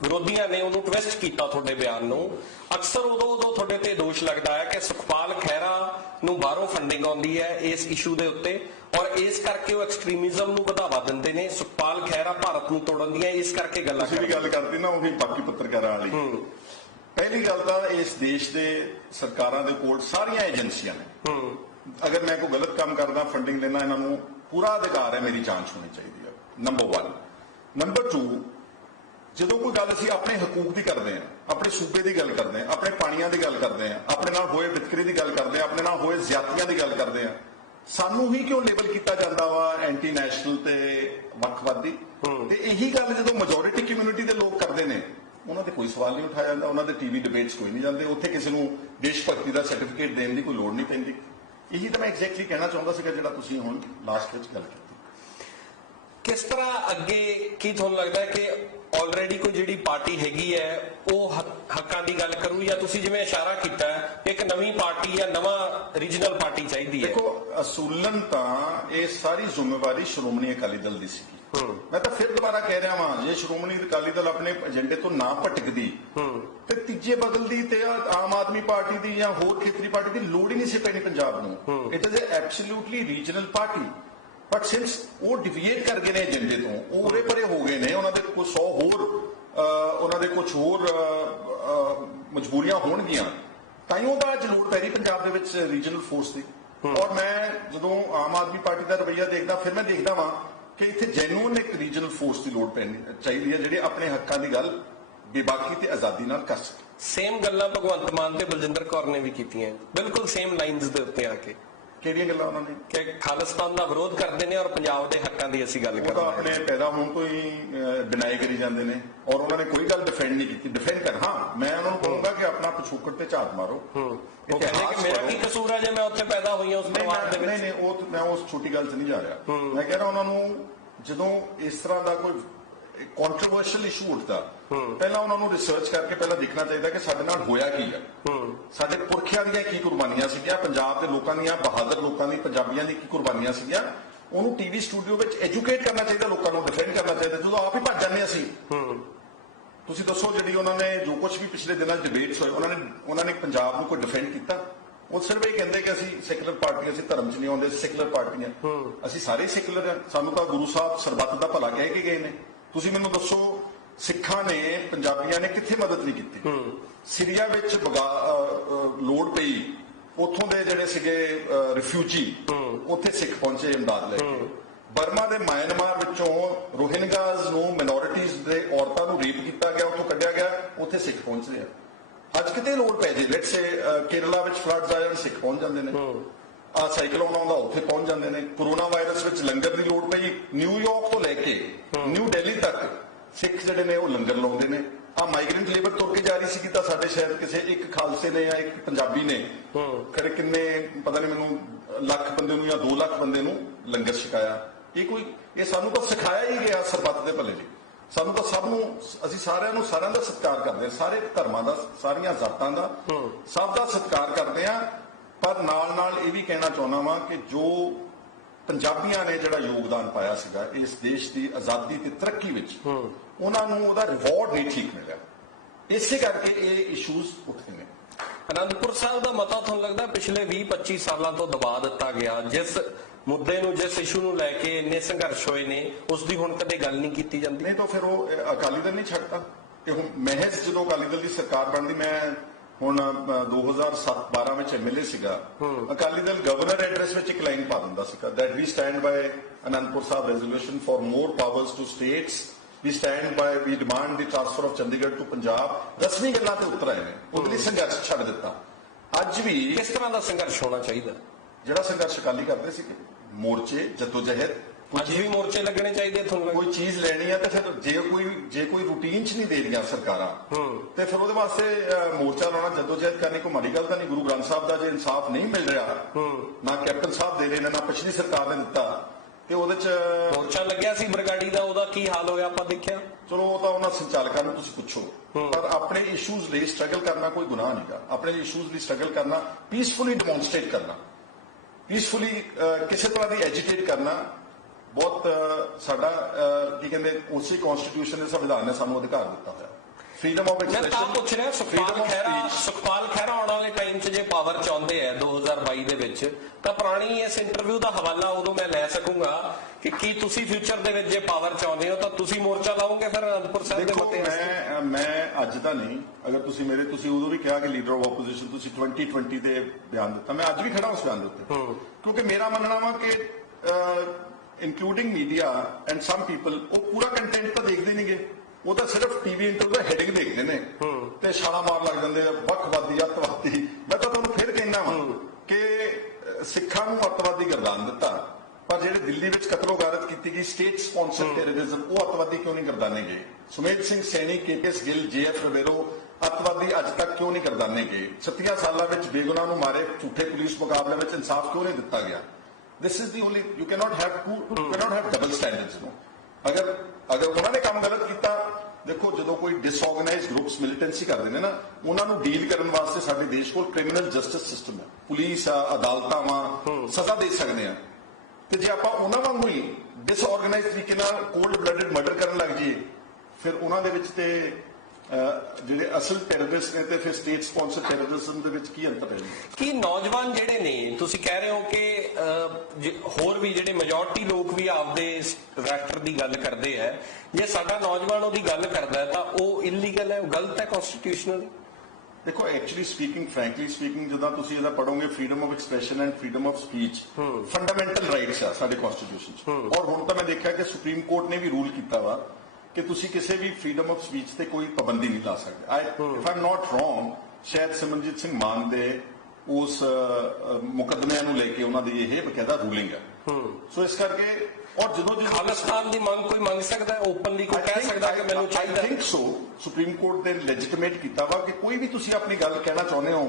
ਵਿਰੋਧੀਆਂ ਨੇ ਉਹਨੂੰ ਟਵਿਸਟ ਕੀਤਾ ਤੁਹਾਡੇ ਬਿਆਨ ਨੂੰ। ਅਕਸਰ ਉਦੋਂ ਤੁਹਾਡੇ ਤੇ ਦੋਸ਼ ਲੱਗਦਾ ਹੈ ਕਿ ਸੁਖਪਾਲ ਖਹਿਰਾ ਨੂੰ ਬਾਹਰੋਂ ਫੰਡਿੰਗ ਆਉਂਦੀ ਹੈ ਇਸ ਇਸ਼ੂ ਦੇ ਉੱਤੇ, ਔਰ ਇਸ ਕਰਕੇ ਉਹ ਐਕਸਟ੍ਰੀਮਿਜ਼ਮ ਨੂੰ ਵਧਾਵਾ ਦਿੰਦੇ ਨੇ। ਸੁਖਪਾਲ ਖਹਿਰਾ ਭਾਰਤ ਨੂੰ ਤੋੜਨ ਦੀਆਂ ਇਸ ਕਰਕੇ ਗੱਲਾਂ ਤੁਸੀਂ ਵੀ ਗੱਲ ਕਰਦੀ ਨਾ ਉਹੀ ਬਾਕੀ ਪੱਤਰਕਾਰਾਂ ਵਾਲੀ। ਪਹਿਲੀ ਗੱਲ ਤਾਂ ਇਸ ਦੇਸ਼ ਦੇ ਸਰਕਾਰਾਂ ਦੇ ਕੋਲ ਸਾਰੀਆਂ ਏਜੰਸੀਆਂ ਨੇ। ਅਗਰ ਮੈਂ ਕੋਈ ਗਲਤ ਕੰਮ ਕਰਦਾ, ਫੰਡਿੰਗ ਲੈਣਾ, ਇਹਨਾਂ ਨੂੰ ਪੂਰਾ ਅਧਿਕਾਰ ਹੈ, ਮੇਰੀ ਜਾਂਚ ਹੋਣੀ ਚਾਹੀਦੀ ਹੈ, ਨੰਬਰ 1। ਨੰਬਰ 2, ਜਦੋਂ ਕੋਈ ਗੱਲ ਅਸੀਂ ਆਪਣੇ ਹਕੂਕ ਦੀ ਕਰਦੇ ਹਾਂ, ਆਪਣੇ ਸੂਬੇ ਦੀ ਗੱਲ ਕਰਦੇ ਹਾਂ, ਆਪਣੇ ਪਾਣੀਆਂ ਦੀ ਗੱਲ ਕਰਦੇ ਹਾਂ, ਆਪਣੇ ਨਾਲ ਹੋਏ ਵਿਤਕਰੇ ਦੀ ਗੱਲ ਕਰਦੇ ਹਾਂ, ਆਪਣੇ ਨਾਲ ਹੋਏ ਜ਼ਿਆਦਤੀਆਂ ਦੀ ਗੱਲ ਕਰਦੇ ਹਾਂ, ਸਾਨੂੰ ਹੀ ਕਿਉਂ ਲੇਬਲ ਕੀਤਾ ਜਾਂਦਾ ਵਾ ਐਂਟੀ ਨੈਸ਼ਨਲ ਤੇ ਵੱਖਵਾਦੀ? ਤੇ ਇਹੀ ਗੱਲ ਜਦੋਂ ਮੈਜੋਰਿਟੀ ਕਮਿਊਨਿਟੀ ਦੇ ਲੋਕ ਕਰਦੇ ਨੇ, ਉਹਨਾਂ ਤੇ ਕੋਈ ਸਵਾਲ ਨਹੀਂ ਉਠਾਇਆ ਜਾਂਦਾ, ਉਹਨਾਂ ਦੇ ਟੀਵੀ ਡਿਬੇਟਸ ਕੋਈ ਨਹੀਂ ਜਾਂਦੇ, ਉੱਥੇ ਕਿਸੇ ਨੂੰ ਦੇਸ਼ ਭਗਤੀ ਦਾ ਸਰਟੀਫਿਕੇਟ ਦੇਣ ਦੀ ਕੋਈ ਲੋੜ ਨਹੀਂ ਪੈਂਦੀ। ਇਹੀ ਤਾਂ ਮੈਂ ਐਗਜ਼ੈਕਟਲੀ ਕਹਿਣਾ ਚਾਹੁੰਦਾ ਸੀਗਾ ਜਿਹੜਾ ਤੁਸੀਂ ਹੁਣ ਲਾਸਟ ਵਿੱਚ ਗੱਲ ਕੀਤੀ। ਕਿਸ ਤਰ੍ਹਾਂ ਅੱਗੇ, ਕੀ ਤੁਹਾਨੂੰ ਲੱਗਦਾ ਹੈ ਕਿ ਆਲਰੇਡੀ ਕੋਈ ਜਿਹੜੀ ਪਾਰਟੀ ਹੈਗੀ ਹੈ ਉਹ ਹੱਕਾਂ ਦੀ ਗੱਲ ਕਰੂ, ਜਾਂ ਤੁਸੀਂ ਜਿਵੇਂ ਇਸ਼ਾਰਾ ਕੀਤਾ ਹੈ ਇੱਕ ਨਵੀਂ ਪਾਰਟੀ ਜਾਂ ਨਵਾਂ ਰੀਜਨਲ ਪਾਰਟੀ ਚਾਹੀਦੀ ਹੈ? ਦੇਖੋ, ਅਸੂਲਨ ਤਾਂ ਇਹ ਸਾਰੀ ਜ਼ਿੰਮੇਵਾਰੀ ਸ਼੍ਰੋਮਣੀ ਅਕਾਲੀ ਦਲ ਦੀ ਸੀਗੀ। ਮੈਂ ਤਾਂ ਫਿਰ ਦੁਬਾਰਾ ਕਹਿ ਰਿਹਾ ਵਾਂ, ਜੇ ਸ਼੍ਰੋਮਣੀ ਅਕਾਲੀ ਦਲ ਆਪਣੇ ਏਜੰਡੇ ਤੋਂ ਨਾ ਭਟਕਦੀ ਤੇ ਤੀਜੇ ਬਦਲਦੀ ਤੇ ਆਮ ਆਦਮੀ ਪਾਰਟੀ ਦੀ ਜਾਂ ਹੋਰ ਖੇਤਰੀ ਪਾਰਟੀ ਦੀ ਲੋੜ ਹੀ ਨਹੀਂ ਸੀ ਪੈਣੀ ਪੰਜਾਬ ਨੂੰ। It is absolutely regional party. But since ਉਹ ਡਿਵੀਏਟ ਕਰ ਗਏ ਨੇ ਏਜੰਡੇ ਤੋਂ, ਉਹ ਉਰੇ ਪਰੇ ਹੋ ਗਏ ਨੇ, ਉਹਨਾਂ ਦੇ ਕੁਝ 100 ਹੋਰ ਉਹਨਾਂ ਦੇ ਕੁਝ ਹੋਰ ਮਜਬੂਰੀਆਂ ਹੋਣਗੀਆਂ, ਤਾਂ ਹੀ ਉਹਦਾ ਅੱਜ ਲੋੜ ਪੈ ਰਹੀ ਪੰਜਾਬ ਦੇ ਵਿੱਚ ਰੀਜਨਲ ਫੋਰਸ ਦੀ। ਔਰ ਮੈਂ ਜਦੋਂ ਆਮ ਆਦਮੀ ਪਾਰਟੀ ਦਾ ਰਵੱਈਆ ਦੇਖਦਾ, ਫਿਰ ਮੈਂ ਦੇਖਦਾ ਵਾਂ ਕਿ ਇੱਥੇ ਜੈਨੂਅਨ ਇੱਕ ਰੀਜਨਲ ਫੋਰਸ ਦੀ ਲੋੜ ਪੈਣੀ ਚਾਹੀਦੀ ਹੈ, ਜਿਹੜੇ ਆਪਣੇ ਹੱਕਾਂ ਦੀ ਗੱਲ ਬੇਬਾਕੀ ਤੇ ਆਜ਼ਾਦੀ ਨਾਲ ਕਰ ਸਕੇ। ਸੇਮ ਗੱਲਾਂ ਭਗਵੰਤ ਮਾਨ ਤੇ ਬਲਜਿੰਦਰ ਕੌਰ ਨੇ ਵੀ ਕੀਤੀਆਂ, ਬਿਲਕੁਲ ਸੇਮ ਲਾਈਨਸ ਦੇ ਉੱਤੇ ਆ ਕੇ। ਕਿਹੜੀਆਂ ਗੱਲਾਂ ਉਹਨਾਂ ਨੇ? ਕਿ ਖਾਲਿਸਤਾਨ ਦਾ ਵਿਰੋਧ ਕਰਦੇ ਨੇ ਔਰ ਪੰਜਾਬ ਦੇ ਹੱਕਾਂ ਦੀ ਅਸੀਂ ਗੱਲ ਕਰਦੇ ਹਾਂ। ਆਪਣੇ ਪੈਦਾ ਹੋਣ ਤੋਂ ਹੀ ਡਿਨਾਈ ਕਰੀ ਜਾਂਦੇ ਨੇ, ਔਰ ਉਹਨਾਂ ਨੇ ਕੋਈ ਗੱਲ ਡਿਫੈਂਡ ਨਹੀਂ ਕੀਤੀ। ਡਿਫੈਂਡ ਕਰ, ਹਾਂ, ਮੈਂ ਉਹਨਾਂ ਨੂੰ ਕਹੂੰਗਾ ਕਿ ਆਪਣਾ ਪਿਛੋਕੜ ਤੇ ਝਾਤ ਮਾਰੋ। ਉਹ ਕਹਿੰਦੇ ਕਿ ਮੇਰਾ ਕੀ ਕਸੂਰ ਹੈ ਜੇ ਮੈਂ ਉੱਥੇ ਪੈਦਾ ਹੋਈ ਹਾਂ ਉਸ ਪਰਿਵਾਰ ਦੇ ਵਿੱਚ? ਨਹੀਂ, ਉਹ ਮੈਂ ਉਸ ਛੋਟੀ ਗੱਲ 'ਚ ਨਹੀਂ ਜਾ ਰਿਹਾ। ਮੈਂ ਕਹਿ ਰਿਹਾ ਉਹਨਾਂ ਨੂੰ ਜਦੋਂ ਇਸ ਤਰ੍ਹਾਂ ਦਾ ਕੋਈ ਕੰਟਰੋਵਰਸ਼ੀਅਲ ਇਸ਼ੂ ਉੱਠਦਾ, ਪਹਿਲਾਂ ਉਹਨਾਂ ਨੂੰ ਰਿਸਰਚ ਕਰਕੇ ਪਹਿਲਾਂ ਦੇਖਣਾ ਚਾਹੀਦਾ ਕਿ ਸਾਡੇ ਨਾਲ ਹੋਇਆ ਕੀ ਹੈ, ਸਾਡੇ ਪੁਰਖਿਆਂ ਦੀਆਂ ਕੀ ਕੁਰਬਾਨੀਆਂ ਸੀਗੀਆਂ, ਪੰਜਾਬ ਦੇ ਲੋਕਾਂ ਦੀਆਂ, ਬਹਾਦਰ ਲੋਕਾਂ ਦੀ, ਪੰਜਾਬੀਆਂ ਦੀ ਕੀ ਕੁਰਬਾਨੀਆਂ ਸੀਗੀਆਂ। ਉਹਨੂੰ ਟੀਵੀ ਸਟੂਡੀਓ ਵਿੱਚ ਐਜੂਕੇਟ ਕਰਨਾ ਚਾਹੀਦਾ, ਲੋਕਾਂ ਨੂੰ ਡਿਫੈਂਡ ਕਰਨਾ ਚਾਹੀਦਾ, ਜਦੋਂ ਆਪ ਹੀ ਭੱਜ ਜਾਂਦੇ ਅਸੀਂ। ਤੁਸੀਂ ਦੱਸੋ, ਜਿਹੜੀ ਉਹਨਾਂ ਨੇ ਜੋ ਕੁਝ ਵੀ ਪਿਛਲੇ ਦਿਨਾਂ 'ਚ ਡਿਬੇਟਸ ਹੋਏ, ਉਹਨਾਂ ਨੇ ਪੰਜਾਬ ਨੂੰ ਕੋਈ ਡਿਫੈਂਡ ਕੀਤਾ? ਉਹ ਸਿਰਫ ਇਹ ਕਹਿੰਦੇ ਕਿ ਅਸੀਂ ਸੈਕੂਲਰ ਪਾਰਟੀ, ਅਸੀਂ ਧਰਮ 'ਚ ਨਹੀਂ ਆਉਂਦੇ, ਸੈਕੂਲਰ ਪਾਰਟੀਆਂ। ਅਸੀਂ ਸਾਰੇ ਸੈਕੂਲਰ ਹਾਂ, ਸਾਨੂੰ ਤਾਂ ਗੁਰੂ ਸਾਹਿਬ ਸਰਬੱਤ ਦਾ ਭਲਾ ਕਹਿ ਕੇ ਗਏ ਨੇ। ਤੁਸੀਂ ਮੈਨੂੰ ਦੱਸੋ, ਸਿੱਖਾਂ ਨੇ, ਪੰਜਾਬੀਆਂ ਨੇ ਕਿੱਥੇ ਮਦਦ ਨਹੀਂ ਕੀਤੀ? ਸੀਰੀਆ ਵਿੱਚ ਲੋੜ ਪਈ, ਉੱਥੋਂ ਦੇ ਜਿਹੜੇ ਸੀਗੇ ਰਿਫਿਊਜੀ, ਉੱਥੇ ਸਿੱਖ ਪਹੁੰਚੇ ਇਮਦਾਦ ਲੈ ਕੇ। ਬਰਮਾ ਦੇ ਮਿਆਂਮਾਰ ਵਿੱਚੋਂ ਰੋਹਿੰਗਾਜ਼ ਨੂੰ, ਮਿਨੋਰਿਟੀਜ਼ ਦੇ ਔਰਤਾਂ ਨੂੰ ਰੇਪ ਕੀਤਾ ਗਿਆ, ਉੱਥੋਂ ਕੱਢਿਆ ਗਿਆ, ਉੱਥੇ ਸਿੱਖ ਪਹੁੰਚਦੇ ਆ। ਅੱਜ ਕਿਤੇ ਲੋੜ ਪੈ ਜੇ, ਲੈਟਸ ਸੇ ਕੇਰਲਾ ਵਿੱਚ ਫਲੱਡਸ ਆ ਜਾਣ, ਸਿੱਖ ਪਹੁੰਚ ਜਾਂਦੇ ਨੇ। ਸਾਈਕਲੋਨ ਆਉਂਦਾ, ਉੱਥੇ ਪਹੁੰਚ ਜਾਂਦੇ ਨੇ। ਕੋਰੋਨਾ ਵਾਇਰਸ ਵਿੱਚ ਲੰਗਰ ਦੀ ਲੋੜ ਪਈ, ਨਿਊਯਾਰਕ ਤੋਂ ਲੈ ਕੇ ਨਿਊ ਦਿੱਲੀ ਤੱਕ ਸਿੱਖ ਜਿਹੜੇ ਨੇ ਉਹ ਲੰਗਰ ਲਾਉਂਦੇ ਨੇ। ਮਾਈਗ੍ਰੈਂਟ ਲੇਬਰ ਤੁਰ ਕੇ ਜਾ ਰਹੀ ਸੀ ਤਾਂ ਸਾਡੇ ਸ਼ਹਿਰ ਕਿਸੇ ਇੱਕ ਖਾਲਸੇ ਨੇ ਜਾਂ ਇੱਕ ਪੰਜਾਬੀ ਨੇ ਖੜੇ ਕਿੰਨੇ ਪਤਾ ਨਹੀਂ ਮੈਨੂੰ ਲੱਖ ਬੰਦੇ ਨੂੰ ਜਾਂ 2 ਲੱਖ ਬੰਦੇ ਨੂੰ ਲੰਗਰ ਛਕਾਇਆ। ਇਹ ਸਾਨੂੰ ਤਾਂ ਸਿਖਾਇਆ ਹੀ ਗਿਆ ਸਰਬੱਤ ਦੇ ਭਲੇ ਲਈ। ਸਾਨੂੰ ਤਾਂ ਸਭ ਨੂੰ, ਅਸੀਂ ਸਾਰਿਆਂ ਦਾ ਸਤਿਕਾਰ ਕਰਦੇ ਹਾਂ, ਸਾਰੇ ਧਰਮਾਂ ਦਾ, ਸਾਰੀਆਂ ਜ਼ਾਤਾਂ ਦਾ, ਸਭ ਦਾ ਸਤਿਕਾਰ ਕਰਦੇ ਹਾਂ। ਪਰ ਨਾਲ ਇਹ ਵੀ ਕਹਿਣਾ ਚਾਹੁੰਦਾ ਵਾਂ ਕਿ ਜੋ ਪੰਜਾਬੀਆਂ ਨੇ ਜਿਹੜਾ ਯੋਗਦਾਨ ਪਾਇਆ ਸੀਗਾ ਇਸ ਦੇਸ਼ ਦੀ ਆਜ਼ਾਦੀ ਤੇ ਤਰੱਕੀ ਵਿੱਚ, ਉਹਨਾਂ ਨੂੰ ਉਹਦਾ ਰਿਵਾਰਡ ਨਹੀਂ ਠੀਕ ਮਿਲਿਆ। ਇਸੇ ਕਰਕੇ ਇਹ ਇਸ਼ੂਜ਼ ਉੱਠਦੇ ਨੇ। ਅਨੰਦਪੁਰ ਸਾਹਿਬ ਦਾ ਮਤਾ ਤੁਹਾਨੂੰ ਲੱਗਦਾ ਪਿਛਲੇ 20-25 ਸਾਲਾਂ ਤੋਂ ਦਬਾ ਦਿੱਤਾ ਗਿਆ? ਜਿਸ ਮੁੱਦੇ ਨੂੰ, ਜਿਸ ਇਸ਼ੂ ਨੂੰ ਲੈ ਕੇ ਇੰਨੇ ਸੰਘਰਸ਼ ਹੋਏ ਨੇ, ਉਸ ਦੀ ਹੁਣ ਕਦੇ ਗੱਲ ਨਹੀਂ ਕੀਤੀ ਜਾਂਦੀ? ਨਹੀਂ ਤਾਂ ਫਿਰ ਉਹ ਅਕਾਲੀ ਦਲ ਨਹੀਂ ਛੱਡਦਾ। ਤੇ ਹੁਣ ਮਹਿਜ਼ ਜਦੋਂ ਅਕਾਲੀ ਦਲ ਦੀ ਸਰਕਾਰ ਬਣਦੀ, ਮੈਂ ਹੁਣ 2007-12 ਵਿੱਚ ਐਮਐਲਏ ਸੀਗਾ, ਅਕਾਲੀ ਦਲ ਗਵਰਨਰ ਐਡਰੈਸ ਵਿੱਚ ਇੱਕ ਲਾਈਨ ਪਾ ਦਿੰਦਾ ਸੀਗਾ, that we stand by Anandpur Sahib resolution for more powers to states, we stand by, we demand the transfer of Chandigarh to Punjab. 10ਵੀਂ ਗੱਲਾਂ ਤੇ ਉਤਰ ਆਏ ਨੇ, ਉਹਦੇ ਲਈ ਸੰਘਰਸ਼ ਛੱਡ ਦਿੱਤਾ। ਅੱਜ ਵੀ ਕਿਸ ਤਰ੍ਹਾਂ ਦਾ ਸੰਘਰਸ਼ ਹੋਣਾ ਚਾਹੀਦਾ? ਜਿਹੜਾ ਸੰਘਰਸ਼ ਅਕਾਲੀ ਕਰਦੇ ਸੀ, ਮੋਰਚੇ, ਜਦੋਜਹਿਦ। ਅੱਜ ਵੀ ਮੋਰਚੇ ਲੱਗਣੇ ਚਾਹੀਦੇ ਤੁਹਾਨੂੰ? ਕੋਈ ਚੀਜ਼ ਲੈਣੀ ਹੈ ਤੇ ਫਿਰ ਜੇ ਕੋਈ ਰੂਟੀਨ 'ਚ ਨਹੀਂ ਦੇ ਰਹੀਆਂ ਸਰਕਾਰਾਂ, ਤੇ ਫਿਰ ਉਹਦੇ ਵਾਸਤੇ ਮੋਰਚਾ ਲਾਉਣਾ, ਜਦੋਜਹਿਦ ਕਰਨੀ ਕੋਈ ਮਾੜੀ ਗੱਲ ਤਾਂ ਨਹੀਂ। ਗੁਰੂ ਗ੍ਰੰਥ ਸਾਹਿਬ ਦਾ ਜੇ ਇਨਸਾਫ ਨਹੀਂ ਮਿਲ ਰਿਹਾ, ਨਾ ਕੈਪਟਨ ਸਾਹਿਬ ਦੇ ਰਹੇ ਨੇ, ਨਾ ਪਿਛਲੀ ਸਰਕਾਰ ਨੇ ਦਿੱਤਾ, ਤੇ ਉਹਦੇ 'ਚ ਮੋਰਚਾ ਲੱਗਿਆ ਸੀ ਬਰਗਾੜੀ ਦਾ, ਉਹਦਾ ਕੀ ਹਾਲ ਹੋਇਆ ਆਪਾਂ ਦੇਖਿਆ। ਚਲੋ ਉਹ ਤਾਂ ਉਹਨਾਂ ਸੰਚਾਲਕਾਂ ਨੂੰ ਤੁਸੀਂ ਪੁੱਛੋ, ਪਰ ਆਪਣੇ ਇਸ਼ੂਜ਼ ਲਈ ਸਟਰਗਲ ਕਰਨਾ ਕੋਈ ਗੁਨਾਹ ਨਹੀਂਗਾ। ਆਪਣੇ ਇਸ਼ੂਜ਼ ਲਈ ਸਟਰਗਲ ਕਰਨਾ, ਪੀਸਫੁਲੀ ਡੈਮੋਨਸਟ੍ਰੇਟ ਕਰਨਾ, ਪੀਸਫੁਲੀ ਕਿਸੇ ਤਰ੍ਹਾਂ ਦੀ ਐਜੀਟੇਟ ਕਰਨਾ, ਬਹੁਤ ਸਾਡਾ ਕੀ ਕਹਿੰਦੇ, ਉਸੇ ਕਨਸਟੀਟਿਊਸ਼ਨ ਦੇ ਸੰਵਿਧਾਨ ਨੇ ਸਾਨੂੰ ਅਧਿਕਾਰ ਦਿੱਤਾ ਹੋਇਆ। ਫਰੀडम ਆਫ ਮੈਂ ਤਾਂ ਪੁੱਛ ਰਿਹਾ ਐਕਸਪ੍ਰੈਸ਼ਨ, ਸੁਖਪਾਲ ਖਹਿਰਾ ਆਉਣ ਵਾਲੇ ਟਾਈਮ 'ਚ ਜੇ ਪਾਵਰ ਚ ਆਉਂਦੇ ਆ 2022 ਦੇ ਵਿੱਚ ਤਾਂ ਪੁਰਾਣੀ ਇਸ ਇੰਟਰਵਿਊ ਦਾ ਹਵਾਲਾ ਉਦੋਂ ਮੈਂ ਲੈ ਸਕੂੰਗਾ ਕਿ ਕੀ ਤੁਸੀਂ ਫਿਊਚਰ ਦੇ ਵਿੱਚ ਜੇ ਪਾਵਰ ਚ ਆਉਂਦੇ ਹੋ ਤਾਂ ਤੁਸੀਂ ਮੋਰਚਾ ਲਾਓਗੇ ਫਿਰ ਅਨੰਦਪੁਰ ਸਾਹਿਬ ਦੇ ਦੇਖੋ ਮੱਤੇ? ਮੈਂ ਅੱਜ ਤਾਂ ਨਹੀਂ, ਅਗਰ ਤੁਸੀਂ ਉਦੋਂ ਵੀ ਕਿਹਾ ਕਿ ਲੀਡਰ ਆਫ ਆਪੋਜੀਸ਼ਨ ਤੁਸੀਂ 2020 ਦੇ ਬਿਆਨ ਦਿੱਤਾ, ਮੈਂ ਅੱਜ ਵੀ ਖੜਾ ਉਸ ਬਿਆਨ ਦੇ ਉੱਤੇ, ਕਿਉਂਕਿ ਮੇਰਾ ਮੰਨਣਾ ਵਾ ਕਿ including media and some people ਉਹ ਪੂਰਾ ਕੰਟੈਂਟ ਤਾਂ ਦੇਖਦੇ ਨਹੀਂਗੇ, ਉਹ ਤਾਂ ਸਿਰਫ ਟੀਵੀ ਇੰਟਰਵਿਊ ਦਾ ਹੈਡਿੰਗ ਦੇਖਦੇ ਨੇ ਤੇ ਛਾਲਾ ਮਾਰ ਲੱਗ ਜਾਂਦੇ ਆ ਵੱਖਵਾਦੀ ਅੱਤਵਾਦੀ। ਮੈਂ ਤਾਂ ਤੁਹਾਨੂੰ ਫਿਰ ਕਹਿਣਾ ਵਾ ਕਿ ਸਿੱਖਾਂ ਨੂੰ ਅੱਤਵਾਦੀ ਗਰਦਾਨ ਦਿੱਤਾ, ਪਰ ਜਿਹੜੇ ਦਿੱਲੀ ਵਿੱਚ ਕਤਲੋਗਾਰਤ ਕੀਤੀ ਗਈ ਸਟੇਟ ਸਪਾਂਸਰ ਟੈਰਰਿਜ਼ਮ, ਉਹ ਅੱਤਵਾਦੀ ਕਿਉਂ ਨਹੀਂ ਗਰਦਾਨੇ ਗਏ? ਸੁਮੇਧ ਸਿੰਘ ਸੈਣੀ, KPS ਗਿੱਲ, JF ਰਵੇਰੋ ਅੱਤਵਾਦੀ ਅੱਜ ਤੱਕ ਕਿਉਂ ਨਹੀਂ ਗਰਦਾਨੇ ਗਏ? 36 ਸਾਲਾਂ ਵਿੱਚ ਬੇਗੁਨਾਹ ਨੂੰ ਮਾਰੇ ਝੂਠੇ ਪੁਲਿਸ ਮੁਕਾਬਲੇ ਵਿੱਚ ਇਨਸਾਫ ਕਿਉਂ ਨਹੀਂ ਦਿੱਤਾ ਗਿਆ? This is the only, you cannot have double standards, no? ਅਗਰ ਉਹਨਾਂ ਨੇ ਕੰਮ ਗਲਤ ਕੀਤਾ, ਦੇਖੋ ਜਦੋਂ ਕੋਈ ਡਿਸਆਰਗੇਨਾਈਜ਼ਡ ਗਰੁੱਪਸ ਮਿਲੀਟੈਂਸੀ ਕਰਦੇ ਨੇ ਨਾ, ਉਹਨਾਂ ਨੂੰ ਡੀਲ ਕਰਨ ਵਾਸਤੇ ਸਾਡੇ ਦੇਸ਼ ਕੋਲ ਕ੍ਰਿਮੀਨਲ ਜਸਟਿਸ ਸਿਸਟਮ ਹੈ, ਪੁਲਿਸ ਆ, ਅਦਾਲਤਾਂ ਵਾ, ਸਜ਼ਾ ਦੇ ਸਕਦੇ ਆ। ਤੇ ਜੇ ਆਪਾਂ ਉਹਨਾਂ ਵਾਂਗੂ ਹੀ ਡਿਸਆਰਗੇਨਾਈਜ਼ਡ ਤਰੀਕੇ ਨਾਲ ਕੋਲਡ ਬਲੱਡਡ ਮਰਡਰ ਕਰਨ ਲੱਗ ਜਾਈਏ, ਫਿਰ ਉਹਨਾਂ ਦੇ ਵਿੱਚ ਤੇ ਜਿਹੜੇ ਅਸਲ ਟੈਰਰਿਸਟ ਨੇ ਤੇ ਫਿਰ ਸਟੇਟ ਸਪਾਂਸਰ ਟੈਰਰਿਜ਼ਮ ਦੇ ਵਿੱਚ ਕੀ ਅੰਤਰ ਹੈ? ਕੀ ਨੌਜਵਾਨ ਜਿਹੜੇ ਨੇ, ਤੁਸੀਂ ਕਹਿ ਰਹੇ ਹੋ ਕਿ ਹੋਰ ਵੀ ਜਿਹੜੇ ਮੈਜੋਰਟੀ ਲੋਕ ਵੀ ਆਪਦੇ ਰਾਸ਼ਟਰ ਦੀ ਗੱਲ ਕਰਦੇ ਹੈ, ਜੇ ਸਾਡਾ ਨੌਜਵਾਨ ਉਹਦੀ ਗੱਲ ਕਰਦਾ ਹੈ ਤਾਂ ਉਹ ਇਲੀਗਲ ਹੈ, ਉਹ ਗਲਤ ਹੈ ਕਨਸਟੀਟਿਊਸ਼ਨਲੀ? ਦੇਖੋ ਐਕਚੁਅਲੀ ਸਪੀਕਿੰਗ, ਫ੍ਰੈਂਕਲੀ ਸਪੀਕਿੰਗ, ਜਦੋਂ ਤੁਸੀਂ ਇਹਦਾ ਪੜੋਗੇ freedom of expression and freedom of speech fundamental rights ਆ ਸਾਡੇ ਕਨਸਟੀਟਿਊਸ਼ਨ 'ਚ। ਔਰ ਹੁਣ ਤਾਂ ਮੈਂ ਦੇਖਿਆ ਕਿ ਸੁਪਰੀਮ ਕੋਰਟ ਨੇ ਵੀ ਰੂਲ ਕੀਤਾ ਵਾ ਕਿ ਤੁਸੀਂ ਕਿਸੇ ਵੀ ਫਰੀडम ਆਫ ਸਪੀਚ ਤੇ ਕੋਈ ਪਾਬੰਦੀ ਨਹੀਂ ਲਾ ਸਕਦੇ। If I am not wrong, ਸ਼ਾਇਦ ਸਿਮਰਨਜੀਤ ਸਿੰਘ ਮਾਨ ਦੇ ਉਸ ਮੁਕੱਦਮਿਆਂ ਨੂੰ ਲੈ ਕੇ ਉਹਨਾਂ ਦੀ ਇਹ ਬਕਾਇਦਾ ਰੂਲਿੰਗ ਹੈ। ਸੋ ਇਸ ਕਰਕੇ ਔਰ ਜਦੋਂ ਖਾਲਿਸਤਾਨ ਦੀ ਮੰਗ ਕੋਈ ਮੰਗ ਸਕਦਾ ਹੈ ਓਪਨਲੀ, ਕੋਈ ਕਹਿ ਸਕਦਾ ਕਿ ਮੈਨੂੰ ਚਾਹੀਦਾ? I think so, supreme court ਨੇ ਲੈਜਿਟੀਮੇਟ ਕੀਤਾ ਵਾ ਕਿ ਕੋਈ ਵੀ ਤੁਸੀਂ ਆਪਣੀ ਗੱਲ ਕਹਿਣਾ ਚਾਹੁੰਦੇ ਹੋ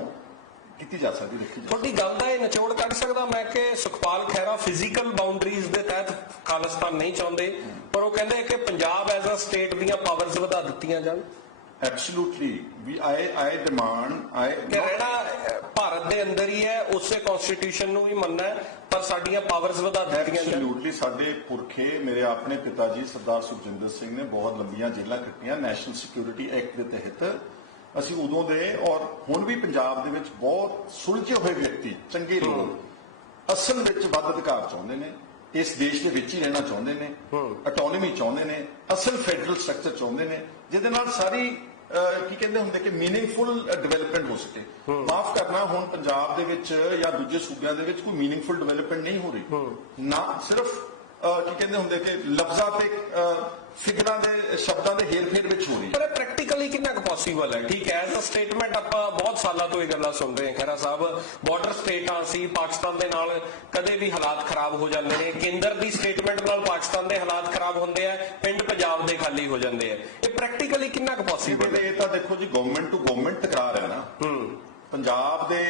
ਕੀਤੀ ਜਾ ਸਕਦੀ। ਦੇਖੀ ਤੁਹਾਡੀ ਗੱਲ ਦਾ ਇਹ ਨਿਚੋੜ ਕੱਢ ਸਕਦਾ ਮੈਂ ਕਿ ਸੁਖਪਾਲ ਖਹਿਰਾ ਫਿਜ਼ੀਕਲ ਬਾਉਂਡਰੀਜ਼ ਦੇ ਤਹਿਤ ਖਾਲਿਸਤਾਨ ਨਹੀਂ ਚਾਹੁੰਦੇ, ਪਰ ਉਹ ਕਹਿੰਦੇ ਕਿ ਪੰਜਾਬ ਐਜ਼ ਅ ਸਟੇਟ ਦੀਆਂ ਪਾਵਰਸ ਵਧਾ ਦਿੱਤੀਆਂ ਜਾਣ। Absolutely. I demand. ਕਿ ਰਹਿਣਾ ਭਾਰਤ ਦੇ ਅੰਦਰ ਹੀ ਹੈ, ਉਸੇ ਕਨਸਟੀਟਿਊਸ਼ਨ ਨੂੰ ਵੀ ਮੰਨਣਾ ਹੈ, ਪਰ ਸਾਡੀਆਂ ਪਾਵਰਸ ਵਧਾ ਦਿੱਤੀਆਂ ਜਾਣ। Absolutely. ਸਾਡੇ ਪੁਰਖੇ, ਮੇਰੇ ਆਪਣੇ ਪਿਤਾ ਜੀ ਸਰਦਾਰ ਸੁਖਜਿੰਦਰ ਸਿੰਘ ਨੇ ਬਹੁਤ ਲੰਬੀਆਂ ਜੇਲ੍ਹਾਂ ਕੱਟੀਆਂ ਨੈਸ਼ਨਲ ਸਿਕਿਉਰਿਟੀ ਐਕਟ ਦੇ ਤਹਿਤ। ਅਸੀਂ ਉਦੋਂ ਦੇ ਔਰ ਹੁਣ ਵੀ ਪੰਜਾਬ ਦੇ ਵਿੱਚ ਬਹੁਤ ਸੁਲਝੇ ਹੋਏ ਵਿਅਕਤੀ, ਚੰਗੇ ਲੋਕ ਅਸਲ ਵਿੱਚ ਵੱਧ ਅਧਿਕਾਰ ਚਾਹੁੰਦੇ ਨੇ, ਇਸ ਦੇਸ਼ ਦੇ ਵਿੱਚ ਹੀ ਰਹਿਣਾ ਚਾਹੁੰਦੇ ਨੇ, ਆਟੋਨੋਮੀ ਚਾਹੁੰਦੇ ਨੇ, ਅਸਲ ਫੈਡਰਲ ਸਟਰਕਚਰ ਚਾਹੁੰਦੇ ਨੇ, ਜਿਹਦੇ ਨਾਲ ਸਾਰੀ ਕੀ ਕਹਿੰਦੇ ਹੁੰਦੇ ਕਿ ਮੀਨਿੰਗਫੁਲ ਡਿਵੈਲਪਮੈਂਟ ਹੋ ਸਕੇ। ਮਾਫ ਕਰਨਾ, ਹੁਣ ਪੰਜਾਬ ਦੇ ਵਿੱਚ ਜਾਂ ਦੂਜੇ ਸੂਬਿਆਂ ਦੇ ਵਿੱਚ ਕੋਈ ਮੀਨਿੰਗਫੁਲ ਡਿਵੈਲਪਮੈਂਟ ਨਹੀਂ ਹੋ ਰਹੀ। ਨਾ ਸਿਰਫ ਕੀ ਕਹਿੰਦੇ ਹੁੰਦੇ ਕਿ ਲਫ਼ਜ਼ਾਂ ਤੇ ਫਿਗਰਾਂ ਦੇ ਸ਼ਬਦਾਂ ਦੇ ਹੇਰ-ਫੇਰ ਵਿੱਚ ਹੋ ਰਹੀ ਹੈ। ਪਰ ਪ੍ਰੈਕਟੀਕਲੀ ਕਿੰਨਾ ਕੁ ਪੋਸੀਬਲ ਹੈ? ਠੀਕ ਹੈ, ਐਜ਼ ਅ ਸਟੇਟਮੈਂਟ ਆਪਾਂ ਬਹੁਤ ਸਾਲਾਂ ਤੋਂ ਇਹ ਗੱਲਾਂ ਸੁਣ ਰਹੇ ਹਾਂ ਖਹਿਰਾ ਸਾਹਿਬ, ਬਾਰਡਰ ਸਟੇਟਾਂ ਸੀ, ਪਾਕਿਸਤਾਨ ਦੇ ਨਾਲ ਕਦੇ ਵੀ ਹਾਲਾਤ ਖਰਾਬ ਹੋ ਜਾਂਦੇ ਨੇ, ਕੇਂਦਰ ਦੀ ਸਟੇਟਮੈਂਟ ਨਾਲ ਪਾਕਿਸਤਾਨ ਦੇ ਹਾਲਾਤ ਖਰਾਬ ਹੁੰਦੇ ਆ, ਪਿੰਡ ਪੰਜਾਬ ਦੇ ਖਾਲੀ ਹੋ ਜਾਂਦੇ ਆ। ਇਹ ਪ੍ਰੈਕਟੀਕਲੀ ਕਿੰਨਾ ਕੁ ਪੋਸੀਬਲ ਹੈ? ਇਹ ਤਾਂ ਦੇਖੋ ਜੀ, ਗਵਰਨਮੈਂਟ ਟੂ ਗਵਰਨਮੈਂਟ ਤਕਰਾਰ ਹੈ ਨਾ। ਪੰਜਾਬ ਦੇ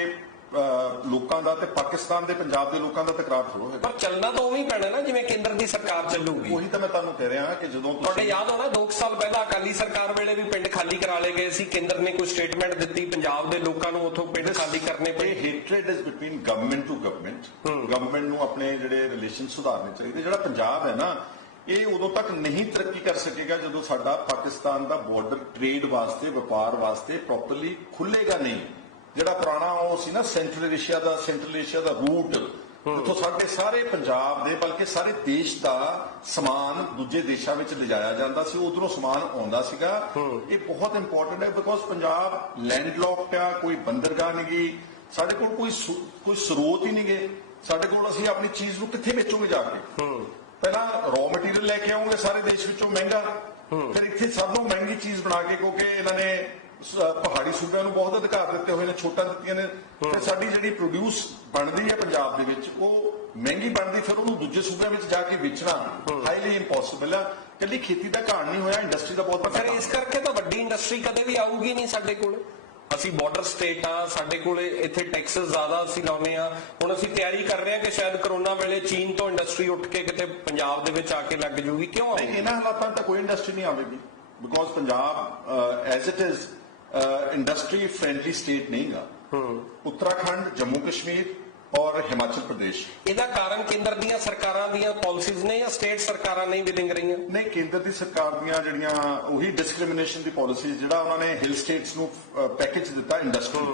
ਲੋਕਾਂ ਦਾ ਤੇ ਪਾਕਿਸਤਾਨ ਦੇ ਪੰਜਾਬ ਦੇ ਲੋਕਾਂ ਦਾ ਤਕਰਾਰ ਥੋੜ੍ਹਾ ਹੈ। ਪਰ ਚੱਲਣਾ ਤਾਂ ਉਵੇਂ ਹੀ ਪੈਣਾ ਨਾ ਜਿਵੇਂ ਕੇਂਦਰ ਦੀ ਸਰਕਾਰ ਚੱਲੂਗੀ। ਉਹੀ ਤਾਂ ਮੈਂ ਤੁਹਾਨੂੰ ਕਹਿ ਰਿਹਾ ਕਿ ਜਦੋਂ ਤੁਹਾਡੇ ਯਾਦ ਹੋਣਾ 2 ਸਾਲ ਪਹਿਲਾਂ ਅਕਾਲੀ ਸਰਕਾਰ ਵੇਲੇ ਵੀ ਪਿੰਡ ਖਾਲੀ ਕਰਾ ਲਏ ਗਏ ਸੀ, ਕੇਂਦਰ ਨੇ ਕੋਈ ਸਟੇਟਮੈਂਟ ਦਿੱਤੀ, ਪੰਜਾਬ ਦੇ ਲੋਕਾਂ ਨੂੰ ਉੱਥੋਂ ਪਿੰਡ ਖਾਲੀ ਕਰਨੇ ਪਏ। Hatred is between government to government. Government ਨੂੰ ਆਪਣੇ ਜਿਹੜੇ ਰਿਲੇਸ਼ਨ ਸੁਧਾਰਨੇ ਚਾਹੀਦੇ। ਜਿਹੜਾ ਪੰਜਾਬ ਹੈ ਨਾ, ਇਹ ਉਦੋਂ ਤੱਕ ਨਹੀਂ ਤਰੱਕੀ ਕਰ ਸਕੇਗਾ ਜਦੋਂ ਸਾਡਾ ਪਾਕਿਸਤਾਨ ਦਾ ਬਾਰਡਰ ਟ੍ਰੇਡ ਵਾਸਤੇ, ਵਪਾਰ ਵਾਸਤੇ ਪ੍ਰੋਪਰਲੀ ਖੁੱਲੇਗਾ ਨਹੀਂ। ਜਿਹੜਾ ਪੁਰਾਣਾ ਉਹ ਸੀ ਨਾ ਸੈਂਟਰਲ ਏਸ਼ੀਆ ਦਾ ਰੂਟ, ਜਿੱਥੋਂ ਸਾਡੇ ਸਾਰੇ ਪੰਜਾਬ ਦੇ ਬਲਕਿ ਸਾਰੇ ਦੇਸ਼ ਦਾ ਸਮਾਨ ਦੂਜੇ ਦੇਸ਼ਾਂ ਵਿੱਚ ਲਿਜਾਇਆ ਜਾਂਦਾ ਸੀ, ਉਧਰੋਂ ਸਮਾਨ ਆਉਂਦਾ ਸੀਗਾ। ਇਹ ਬਹੁਤ ਇੰਪੋਰਟੈਂਟ ਹੈ ਬਿਕੋਜ਼ ਪੰਜਾਬ ਲੈਂਡਲੌਕਡ ਆ, ਕੋਈ ਬੰਦਰਗਾਹ ਨਹੀਂ ਗਈ, ਸਾਡੇ ਕੋਲ ਕੋਈ ਸਰੋਤ ਹੀ ਨਹੀਂ ਗਏ। ਸਾਡੇ ਕੋਲ ਅਸੀਂ ਆਪਣੀ ਚੀਜ਼ ਨੂੰ ਕਿੱਥੇ ਵੇਚੋਗੇ ਜਾ ਕੇ? ਪਹਿਲਾਂ ਰॉ ਮਟੀਰੀਅਲ ਲੈ ਕੇ ਆਉਂਗੇ ਸਾਰੇ ਦੇਸ਼ ਵਿੱਚੋਂ ਮਹਿੰਗਾ, ਫਿਰ ਇੱਥੇ ਸਭ ਨੂੰ ਮਹਿੰਗੀ ਚੀਜ਼ ਬਣਾ ਕੇ, ਕਿਉਂਕਿ ਇਹਨਾਂ ਨੇ ਪਹਾੜੀ ਸੂਬਿਆਂ ਨੂੰ ਬਹੁਤ ਅਧਿਕਾਰ ਦਿੱਤੇ ਹੋਏ ਨੇ, ਛੋਟਾਂ ਦਿੱਤੀਆਂ ਨੇ, ਤੇ ਸਾਡੀ ਜਿਹੜੀ ਪ੍ਰੋਡਿਊਸ ਬਣਦੀ ਹੈ ਪੰਜਾਬ ਦੇ ਵਿੱਚ ਉਹ ਮਹਿੰਗੀ ਬਣਦੀ, ਫਿਰ ਉਹਨੂੰ ਦੂਜੇ ਸੂਬਿਆਂ ਵਿੱਚ ਜਾ ਕੇ ਵੇਚਣਾ ਹਾਈਲੀ ਇੰਪੋਸੀਬਲ ਆ। ਕੱਲੀ ਖੇਤੀ ਦਾ ਘਾਣ ਨਹੀਂ ਹੋਇਆ, ਇੰਡਸਟਰੀ ਦਾ ਬਹੁਤ। ਫਿਰ ਇਸ ਕਰਕੇ ਤਾਂ ਵੱਡੀ ਇੰਡਸਟਰੀ ਕਦੇ ਵੀ ਆਊਗੀ ਨਹੀਂ ਸਾਡੇ ਕੋਲ। ਅਸੀਂ ਬਾਰਡਰ ਸਟੇਟ ਆ, ਸਾਡੇ ਕੋਲ ਇੱਥੇ ਟੈਕਸਸ ਜ਼ਿਆਦਾ ਅਸੀਂ ਲਾਉਂਦੇ ਆ। ਹੁਣ ਅਸੀਂ ਤਿਆਰੀ ਕਰ ਰਹੇ ਹਾਂ ਕਿ ਸ਼ਾਇਦ ਕਰੋਨਾ ਵੇਲੇ ਚੀਨ ਤੋਂ ਇੰਡਸਟਰੀ ਉੱਠ ਕੇ ਕਿਤੇ ਪੰਜਾਬ ਦੇ ਵਿੱਚ ਆ ਕੇ ਲੱਗ ਜੂਗੀ। ਕਿਉਂ? ਇਹਨਾਂ ਹਾਲਾਤਾਂ ਤਾਂ ਕੋਈ ਇੰਡਸਟਰੀ ਨਹੀਂ ਆਵੇਗੀ because Punjab as it is industry friendly state ਨਹੀਂਗਾ। ਉੱਤਰਾਖੰਡ, ਜੰਮੂ ਕਸ਼ਮੀਰ ਔਰ ਹਿਮਾਚਲ ਪ੍ਰਦੇਸ਼। ਇਹਦਾ ਕਾਰਨ ਕੇਂਦਰ ਦੀਆਂ ਸਰਕਾਰਾਂ ਦੀਆਂ ਪਾਲਿਸੀਜ਼ ਨੇ ਜਾਂ ਸਟੇਟ ਸਰਕਾਰਾਂ ਨਹੀਂ ਵਿਲਿੰਗ ਰਹੀਆਂ? ਨਹੀਂ, ਕੇਂਦਰ ਦੀ ਸਰਕਾਰ ਦੀਆਂ ਜਿਹੜੀਆਂ ਉਹੀ ਡਿਸਕ੍ਰਿਮੀਨੇਸ਼ਨ ਦੀ ਪਾਲਿਸੀ, ਜਿਹੜਾ ਉਹਨਾਂ ਨੇ ਹਿਲ ਸਟੇਟਸ ਨੂੰ ਪੈਕੇਜ ਦਿੱਤਾ ਇੰਡਸਟਰੀ,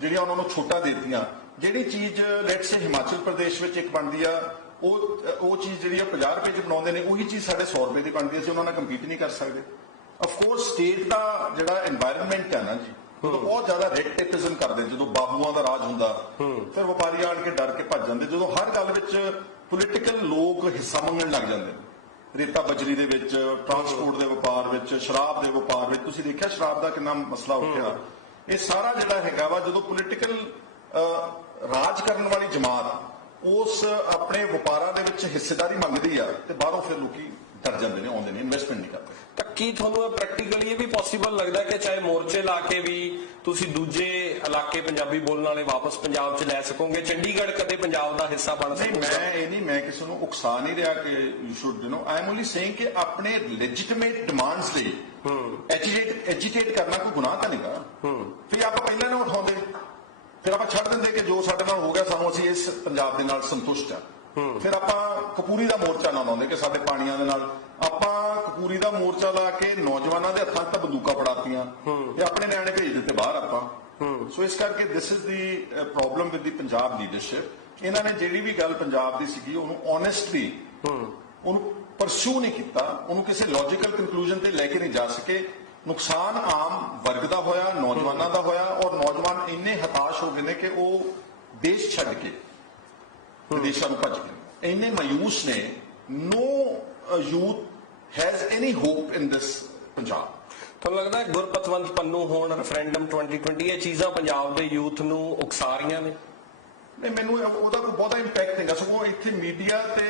ਜਿਹੜੀਆਂ ਉਹਨਾਂ ਨੂੰ ਛੋਟਾਂ ਦੇ ਦਿੱਤੀਆਂ। ਜਿਹੜੀ ਚੀਜ਼ ਲੈਟਸ ਸੇ ਹਿਮਾਚਲ ਪ੍ਰਦੇਸ਼ ਵਿੱਚ ਇੱਕ ਬਣਦੀ ਆ, ਉਹ ਚੀਜ਼ ਜਿਹੜੀ ਆ 50 ਰੁਪਏ ਚ ਬਣਾਉਂਦੇ ਨੇ, ਉਹੀ ਚੀਜ਼ ਸਾਡੇ 100 ਰੁਪਏ ਦੀ ਬਣਦੀ ਹੈ। ਅਸੀਂ ਉਹਨਾਂ ਨਾਲ ਕੰਪੀਟ ਨਹੀਂ ਕਰ ਸਕਦੇ। ਆਫ ਕੋਰਸ ਸਟੇਟ ਦਾ ਜਿਹੜਾ এনवायरमेंट ਹੈ ਨਾ ਜੀ, ਜਦੋਂ ਬਹੁਤ ਜ਼ਿਆਦਾ ਰੈਡ ਟੇਪਿਜ਼ਮ ਕਰਦੇ, ਜਦੋਂ ਬਾਹੂਆਂ ਦਾ ਰਾਜ ਹੁੰਦਾ, ਫਿਰ ਵਪਾਰੀ ਆਣ ਕੇ ਡਰ ਕੇ ਭੱਜ ਜਾਂਦੇ। ਜਦੋਂ ਹਰ ਗੱਲ ਵਿੱਚ ਪੋਲੀਟੀਕਲ ਲੋਕ ਹਿੱਸਾ ਮੰਗਣ ਲੱਗ ਜਾਂਦੇ ਨੇ, ਰੇਤਾ ਬਜਰੀ ਦੇ ਵਿੱਚ, ਟਰਾਂਸਪੋਰਟ ਦੇ ਵਪਾਰ ਵਿੱਚ, ਸ਼ਰਾਬ ਦੇ ਵਪਾਰ ਵਿੱਚ, ਤੁਸੀਂ ਦੇਖਿਆ ਸ਼ਰਾਬ ਦਾ ਕਿੰਨਾ ਮਸਲਾ ਉੱਠਿਆ। ਇਹ ਸਾਰਾ ਜਿਹੜਾ ਹੈਗਾ ਵਾ, ਜਦੋਂ ਪੋਲੀਟੀਕਲ ਰਾਜ ਕਰਨ ਵਾਲੀ ਜਮਾਤ ਉਸ ਆਪਣੇ ਵਪਾਰਾਂ ਦੇ ਵਿੱਚ ਹਿੱਸੇਦਾਰੀ ਮੰਗਦੀ ਆ, ਤੇ ਬਾਹਰੋਂ ਫਿਰ ਲੋਕੀ ਡਰ ਜਾਂਦੇ ਨੇ, ਆਉਂਦੇ ਨੇ, ਇਨਵੈਸਟਮੈਂਟ ਨਹੀਂ ਕਰਦੇ। ਤਾਂ ਕੀ ਤੁਹਾਨੂੰ ਪ੍ਰੈਕਟੀਕਲੀ ਇਹ ਵੀ ਪੋਸੀਬਲ ਲੱਗਦਾ ਕਿ ਚਾਹੇ ਮੋਰਚੇ ਲਾ ਕੇ ਵੀ ਤੁਸੀਂ ਦੂਜੇ ਇਲਾਕੇ ਪੰਜਾਬੀ ਬੋਲਣ ਵਾਲੇ ਵਾਪਸ ਪੰਜਾਬ 'ਚ ਲੈ ਸਕੋਗੇ? ਚੰਡੀਗੜ੍ਹ ਕਦੇ ਪੰਜਾਬ ਦਾ ਹਿੱਸਾ ਬਣ ਸਕਦਾ? ਮੈਂ ਕਿਸੇ ਨੂੰ ਉਕਸਾ ਨਹੀਂ ਰਿਹਾ ਕਿ you should I am only saying ਕਿ ਆਪਣੇ ਲੈਜਿਟੀਮੇਟ ਡਿਮਾਂਡਸ ਲਈ ਐਜੀਟੇਟ ਕਰਨਾ ਕੋਈ ਗੁਨਾਹ ਤਾਂ ਨਹੀਂਗਾ। ਫਿਰ ਆਪਾਂ ਪਹਿਲਾਂ ਨਾ ਉਠਾਉਂਦੇ, ਫਿਰ ਆਪਾਂ ਛੱਡ ਦਿੰਦੇ ਕਿ ਜੋ ਸਾਡੇ ਨਾਲ ਹੋ ਗਿਆ, ਸਾਨੂੰ ਅਸੀਂ ਇਸ ਪੰਜਾਬ ਦੇ ਨਾਲ ਸੰਤੁਸ਼ਟ ਆ। ਫਿਰ ਆਪਾਂ ਕਪੂਰੀ ਦਾ ਮੋਰਚਾ ਨਾ ਲਾਉਂਦੇ ਕਿ ਸਾਡੇ ਪਾਣੀਆਂ ਦੇ ਨਾਲ। ਆਪਾਂ ਕਪੂਰੀ ਦਾ ਮੋਰਚਾ ਲਾ ਕੇ ਨੌਜਵਾਨਾਂ ਦੇ ਹੱਥਾਂ 'ਚ ਤਾਂ ਬੰਦੂਕਾਂ ਫੜਾਤੀਆਂ ਤੇ ਆਪਣੇ ਨਿਆਣੇ ਭੇਜ ਦਿੱਤੇ ਬਾਹਰ ਆਪਾਂ। ਸੋ ਇਸ ਕਰਕੇ this is the problem with the Punjab leadership. ਇਹਨਾਂ ਨੇ ਜਿਹੜੀ ਵੀ ਗੱਲ ਪੰਜਾਬ ਦੀ ਸੀਗੀ, ਉਹਨੂੰ ਓਨੈਸਟਲੀ ਉਹਨੂੰ ਪਰਸੂ ਨਹੀਂ ਕੀਤਾ, ਉਹਨੂੰ ਕਿਸੇ ਲੌਜੀਕਲ ਕੰਕਲੂਜਨ ਤੇ ਲੈ ਕੇ ਨਹੀਂ ਜਾ ਸਕੇ। ਨੁਕਸਾਨ ਆਮ ਵਰਗ ਦਾ ਹੋਇਆ, ਨੌਜਵਾਨਾਂ ਦਾ ਹੋਇਆ, ਔਰ ਨੌਜਵਾਨ ਇੰਨੇ ਹਤਾਸ਼ ਹੋ ਗਏ ਨੇ ਕਿ ਉਹ ਦੇਸ਼ ਛੱਡ ਕੇ ਵਿਦੇਸ਼ਾਂ ਨੂੰ ਭੱਜ ਗਏ, ਇੰਨੇ ਮਾਯੂਸ ਨੇ। ਨੋ ਯੂਥ ਹੈਜ਼ ਐਨੀ ਹੋਪ ਇਨ ਦਿਸ ਪੰਜਾਬ। ਤੁਹਾਨੂੰ ਲੱਗਦਾ ਹੈ ਗੁਰਪਤਵੰਤ ਪੰਨੂ ਹੋਣ, ਰੈਫਰੈਂਡਮ 2020, ਇਹ ਚੀਜ਼ਾਂ ਪੰਜਾਬ ਦੇ ਯੂਥ ਨੂੰ ਉਕਸਾ ਰਹੀਆਂ ਨੇ? ਨਹੀਂ, ਮੈਨੂੰ ਉਹਦਾ ਕੋਈ ਬਹੁਤਾ ਇੰਪੈਕਟ ਨਹੀਂਗਾ। ਸਗੋਂ ਇੱਥੇ ਮੀਡੀਆ ਤੇ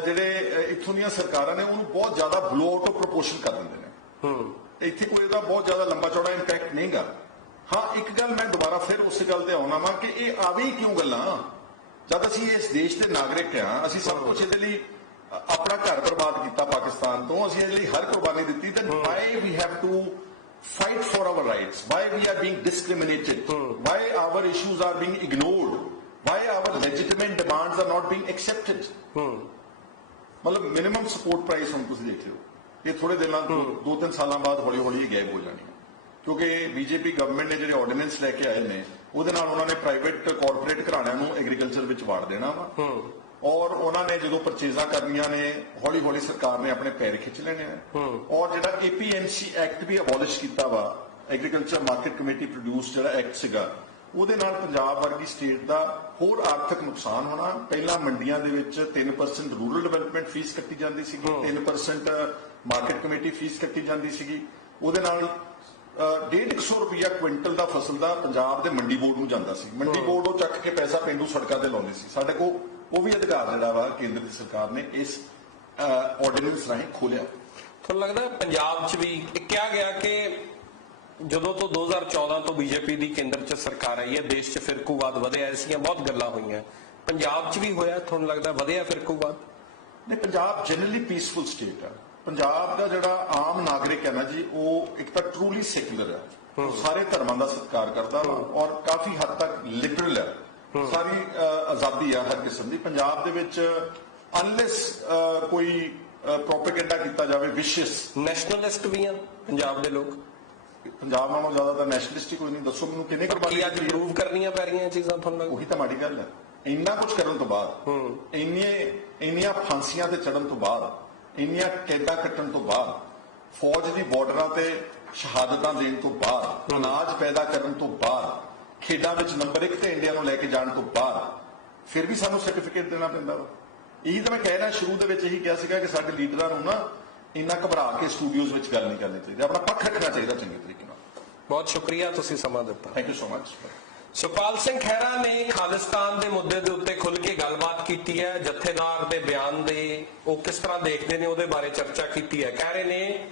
ਜਿਹੜੇ ਇੱਥੋਂ ਦੀਆਂ ਸਰਕਾਰਾਂ ਨੇ ਉਹਨੂੰ ਬਹੁਤ ਜ਼ਿਆਦਾ ਬਲੋ ਆਊਟ ਆਫ ਪ੍ਰੋਪੋਰਸ਼ਨ ਕਰ ਦਿੰਦੇ ਨੇ। ਇੱਥੇ ਕੋਈ ਉਹਦਾ ਬਹੁਤ ਜ਼ਿਆਦਾ ਲੰਬਾ ਚੌੜਾ ਇੰਪੈਕਟ ਨਹੀਂਗਾ। ਹਾਂ, ਇੱਕ ਗੱਲ ਮੈਂ ਦੁਬਾਰਾ ਫਿਰ ਉਸੇ ਗੱਲ ਤੇ ਆਉਣਾ ਵਾ ਕਿ ਇਹ ਆਵੇ ਕਿਉਂ ਗੱਲਾਂ, ਜਦ ਅਸੀਂ ਇਸ ਦੇਸ਼ ਦੇ ਨਾਗਰਿਕ ਹਾਂ, ਅਸੀਂ ਸਭ ਕੁਝ ਇਹਦੇ ਲਈ ਆਪਣਾ ਘਰ ਬਰਬਾਦ ਕੀਤਾ ਪਾਕਿਸਤਾਨ ਤੋਂ, ਅਸੀਂ ਇਹਦੇ ਲਈ ਹਰ ਕੁਰਬਾਨੀ ਦਿੱਤੀ, ਤਾਂ why we have to fight for our rights, why we are being discriminated, why our issues are being ignored, why our legitimate demands are not being accepted? ਮਤਲਬ ਮਿਨੀਮਮ ਸਪੋਰਟ ਪ੍ਰਾਈਸ ਹੁਣ ਤੁਸੀਂ ਦੇਖ ਲਿਓ, ਇਹ ਥੋੜੇ ਦਿਨਾਂ 2-3 ਸਾਲਾਂ ਬਾਅਦ ਹੌਲੀ ਹੌਲੀ ਗਾਇਬ ਹੋ ਜਾਣੀ, ਕਿਉਂਕਿ ਬੀਜੇਪੀ ਗਵਰਨਮੈਂਟ ਨੇ ਜਿਹੜੇ ਆਰਡੀਨੈਂਸ ਲੈ ਕੇ ਆਏ ਨੇ, ਉਹਦੇ ਨਾਲ ਉਹਨਾਂ ਨੇ ਪ੍ਰਾਈਵੇਟ ਕਾਰਪੋਰੇਟ ਘਰਾਣਿਆਂ ਨੂੰ ਐਗਰੀਕਲਚਰ ਵਿੱਚ ਵਾੜ ਦੇਣਾ ਵਾ, ਔਰ ਉਹਨਾਂ ਨੇ ਜਦੋਂ ਪਰਚੇਜ਼ਾਂ ਕਰਨੀਆਂ ਨੇ, ਹੌਲੀ ਹੌਲੀ ਸਰਕਾਰ ਨੇ ਆਪਣੇ ਪੈਰ ਖਿੱਚ ਲੈਣੇ ਨੇ। ਔਰ ਜਿਹੜਾ APMC ਐਕਟ ਵੀ ਅਬੋਲਿਸ਼ ਕੀਤਾ ਵਾ, ਐਗਰੀਕਲਚਰ ਮਾਰਕੀਟ ਕਮੇਟੀ ਪ੍ਰੋਡਿਊਸ ਜਿਹੜਾ ਐਕਟ ਸੀਗਾ, ਉਹਦੇ ਨਾਲ ਪੰਜਾਬ ਵਰਗੀ ਸਟੇਟ ਦਾ ਹੋਰ ਆਰਥਿਕ ਨੁਕਸਾਨ ਹੋਣਾ। ਪਹਿਲਾਂ ਮੰਡੀਆਂ ਦੇ ਵਿੱਚ 3% ਰੂਰਲ ਡਿਵੈਲਪਮੈਂਟ ਫੀਸ ਕੱਟੀ ਜਾਂਦੀ ਸੀਗੀ, 3% ਮਾਰਕੀਟ ਕਮੇਟੀ ਫੀਸ ਕੱਟੀ ਜਾਂਦੀ ਸੀਗੀ। ਉਹਦੇ ਨਾਲ 150 ਰੁਪਇਆ ਕੁਇੰਟਲ ਦਾ ਫਸਲ ਦਾ ਪੰਜਾਬ ਦੇ ਮੰਡੀ ਬੋਰਡ ਨੂੰ ਜਾਂਦਾ ਸੀ। ਮੰਡੀ ਬੋਰਡ ਉਹ ਚੱਕ ਕੇ ਪੈਸਾ ਪੇਂਡੂ ਸੜਕਾਂ ਤੇ ਲਾਉਂਦੀ ਸੀ। ਸਾਡੇ ਕੋਲ ਉਹ ਵੀ ਅਧਿਕਾਰ ਜਿਹੜਾ ਵਾ ਕੇਂਦਰ ਦੀ ਸਰਕਾਰ ਨੇ ਇਸ ਆਰਡੀਨੈਂਸ ਰਾਹੀਂ ਖੋਲਿਆ। ਤੁਹਾਨੂੰ ਲੱਗਦਾ ਪੰਜਾਬ 'ਚ ਵੀ ਕਿਹਾ ਗਿਆ ਕਿ ਜਦੋਂ ਤੋਂ 2014 ਤੋਂ ਬੀਜੇਪੀ ਦੀ ਕੇਂਦਰ 'ਚ ਸਰਕਾਰ ਆਈ ਹੈ, ਦੇਸ਼ 'ਚ ਫਿਰਕੂਵਾਦ ਵਧਿਆ, ਐਸੀਆਂ ਬਹੁਤ ਗੱਲਾਂ ਹੋਈਆਂ, ਪੰਜਾਬ 'ਚ ਵੀ ਹੋਇਆ? ਤੁਹਾਨੂੰ ਲੱਗਦਾ ਵਧਿਆ ਫਿਰਕੂਵਾਦ? ਨਹੀਂ, ਪੰਜਾਬ ਜਨਰਲੀ ਪੀਸਫੁਲ ਸਟੇਟ ਆ। ਪੰਜਾਬ ਦਾ ਜਿਹੜਾ ਆਮ ਨਾਗਰਿਕ ਹੈ ਨਾ ਜੀ, ਉਹ ਇੱਕ ਤਾਂ ਟਰੂਲੀ ਸੈਕੂਲਰ ਹੈ, ਸਾਰੇ ਧਰਮਾਂ ਦਾ ਸਤਿਕਾਰ ਕਰਦਾ ਵਾ, ਔਰ ਕਾਫੀ ਹੱਦ ਤੱਕ ਲਿਬਰਲ ਹੈ। ਸਾਰੀ ਆਜ਼ਾਦੀ ਆ ਹਰ ਕਿਸਮ ਦੀ ਪੰਜਾਬ ਦੇ ਵਿੱਚ, ਅਨਲੈਸ ਕੋਈ ਪ੍ਰੋਪੇਗੈਂਡਾ ਕੀਤਾ ਜਾਵੇ ਵਿਸ਼ੇਸ਼। ਨੈਸ਼ਨਲਿਸਟ ਵੀ ਆ ਪੰਜਾਬ ਦੇ ਲੋਕ? ਪੰਜਾਬ ਨਾਲੋਂ ਜ਼ਿਆਦਾ ਤਾਂ ਨੈਸ਼ਨਲਿਸਟ ਹੀ ਕੋਈ ਨਹੀਂ। ਦੱਸੋ ਮੈਨੂੰ ਕਿੰਨੇ ਕੁਰਬਾਨੀ ਅੱਜ ਪ੍ਰੂਵ ਕਰਨੀਆਂ ਪੈ ਰਹੀਆਂ ਚੀਜ਼ਾਂ ਤੁਹਾਨੂੰ? ਉਹੀ ਤਾਂ ਮਾੜੀ ਗੱਲ ਹੈ। ਇੰਨਾ ਕੁਝ ਕਰਨ ਤੋਂ ਬਾਅਦ, ਇੰਨੀਆਂ ਫਾਂਸੀਆਂ ਤੇ ਚੜਨ ਤੋਂ ਬਾਅਦ, ਇੰਨੀਆਂ ਕੈਦਾਂ ਕੱਟਣ ਤੋਂ ਬਾਅਦ, ਫੌਜ ਦੀ ਬਾਰਡਰਾਂ ਤੇ ਸ਼ਹਾਦਤਾਂ ਦੇਣ ਤੋਂ ਬਾਅਦ, ਅਨਾਜ ਪੈਦਾ ਕਰਨ ਤੋਂ ਬਾਅਦ, ਖੇਡਾਂ ਵਿੱਚ ਨੰਬਰ 1 ਤੇ ਇੰਡੀਆ ਨੂੰ ਲੈ ਕੇ ਜਾਣ ਤੋਂ ਬਾਅਦ, ਫਿਰ ਵੀ ਸਾਨੂੰ ਸਰਟੀਫਿਕੇਟ ਦੇਣਾ ਪੈਂਦਾ ਵਾ। ਇਹੀ ਤਾਂ ਮੈਂ ਕਹਿ ਰਿਹਾ, ਸ਼ੁਰੂ ਦੇ ਵਿੱਚ ਇਹੀ ਕਿਹਾ ਸੀਗਾ ਕਿ ਸਾਡੇ ਲੀਡਰਾਂ ਨੂੰ ਨਾ ਇੰਨਾ ਘਬਰਾ ਕੇ ਸਟੂਡੀਓਜ਼ ਵਿੱਚ ਗੱਲ ਨਹੀਂ ਕਰਨੀ ਚਾਹੀਦੀ, ਆਪਣਾ ਪੱਖ ਰੱਖਣਾ ਚਾਹੀਦਾ ਚੰਗੇ ਤਰੀਕੇ ਨਾਲ। ਬਹੁਤ ਸ਼ੁਕਰੀਆ, ਤੁਸੀਂ ਸਮਾਂ ਦਿੱਤਾ। Thank you so much. Sukhpal Singh Khaira ਨੇ ਖਾਲਿਸਤਾਨ ਦੇ ਮੁੱਦੇ ਦੇ ਉੱਤੇ ਖੁੱਲ੍ਹ ਕੇ ਗੱਲਬਾਤ ਕੀਤੀ ਹੈ। ਜਥੇਦਾਰ ਦੇ ਬਿਆਨ ਦੇ ਉਹ ਕਿਸ ਤਰ੍ਹਾਂ ਦੇਖਦੇ ਨੇ ਉਹਦੇ ਬਾਰੇ ਚਰਚਾ ਕੀਤੀ ਹੈ। ਕਹਿ ਰਹੇ ਨੇ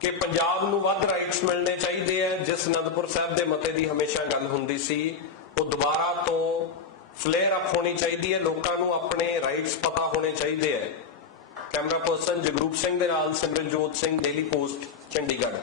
ਕਿ ਪੰਜਾਬ ਨੂੰ ਵੱਧ ਰਾਈਟਸ ਮਿਲਣੇ ਚਾਹੀਦੇ ਆ। ਜਿਸ ਅਨੰਦਪੁਰ ਸਾਹਿਬ ਦੇ ਮਤੇ ਦੀ ਹਮੇਸ਼ਾ ਗੱਲ ਹੁੰਦੀ ਸੀ, ਉਹ ਦੁਬਾਰਾ ਤੋਂ ਫਲੇਅਰ ਅਪ ਹੋਣੀ ਚਾਹੀਦੀ ਹੈ। ਲੋਕਾਂ ਨੂੰ ਆਪਣੇ ਰਾਈਟਸ ਪਤਾ ਹੋਣੇ ਚਾਹੀਦੇ ਹੈ। ਕੈਮਰਾ ਪਰਸਨ ਜਗਰੂਪ ਸਿੰਘ ਦੇ ਨਾਲ ਸਿਮਰਨਜੋਤ ਸਿੰਘ, ਡੇਲੀ ਪੋਸਟ, ਚੰਡੀਗੜ੍ਹ।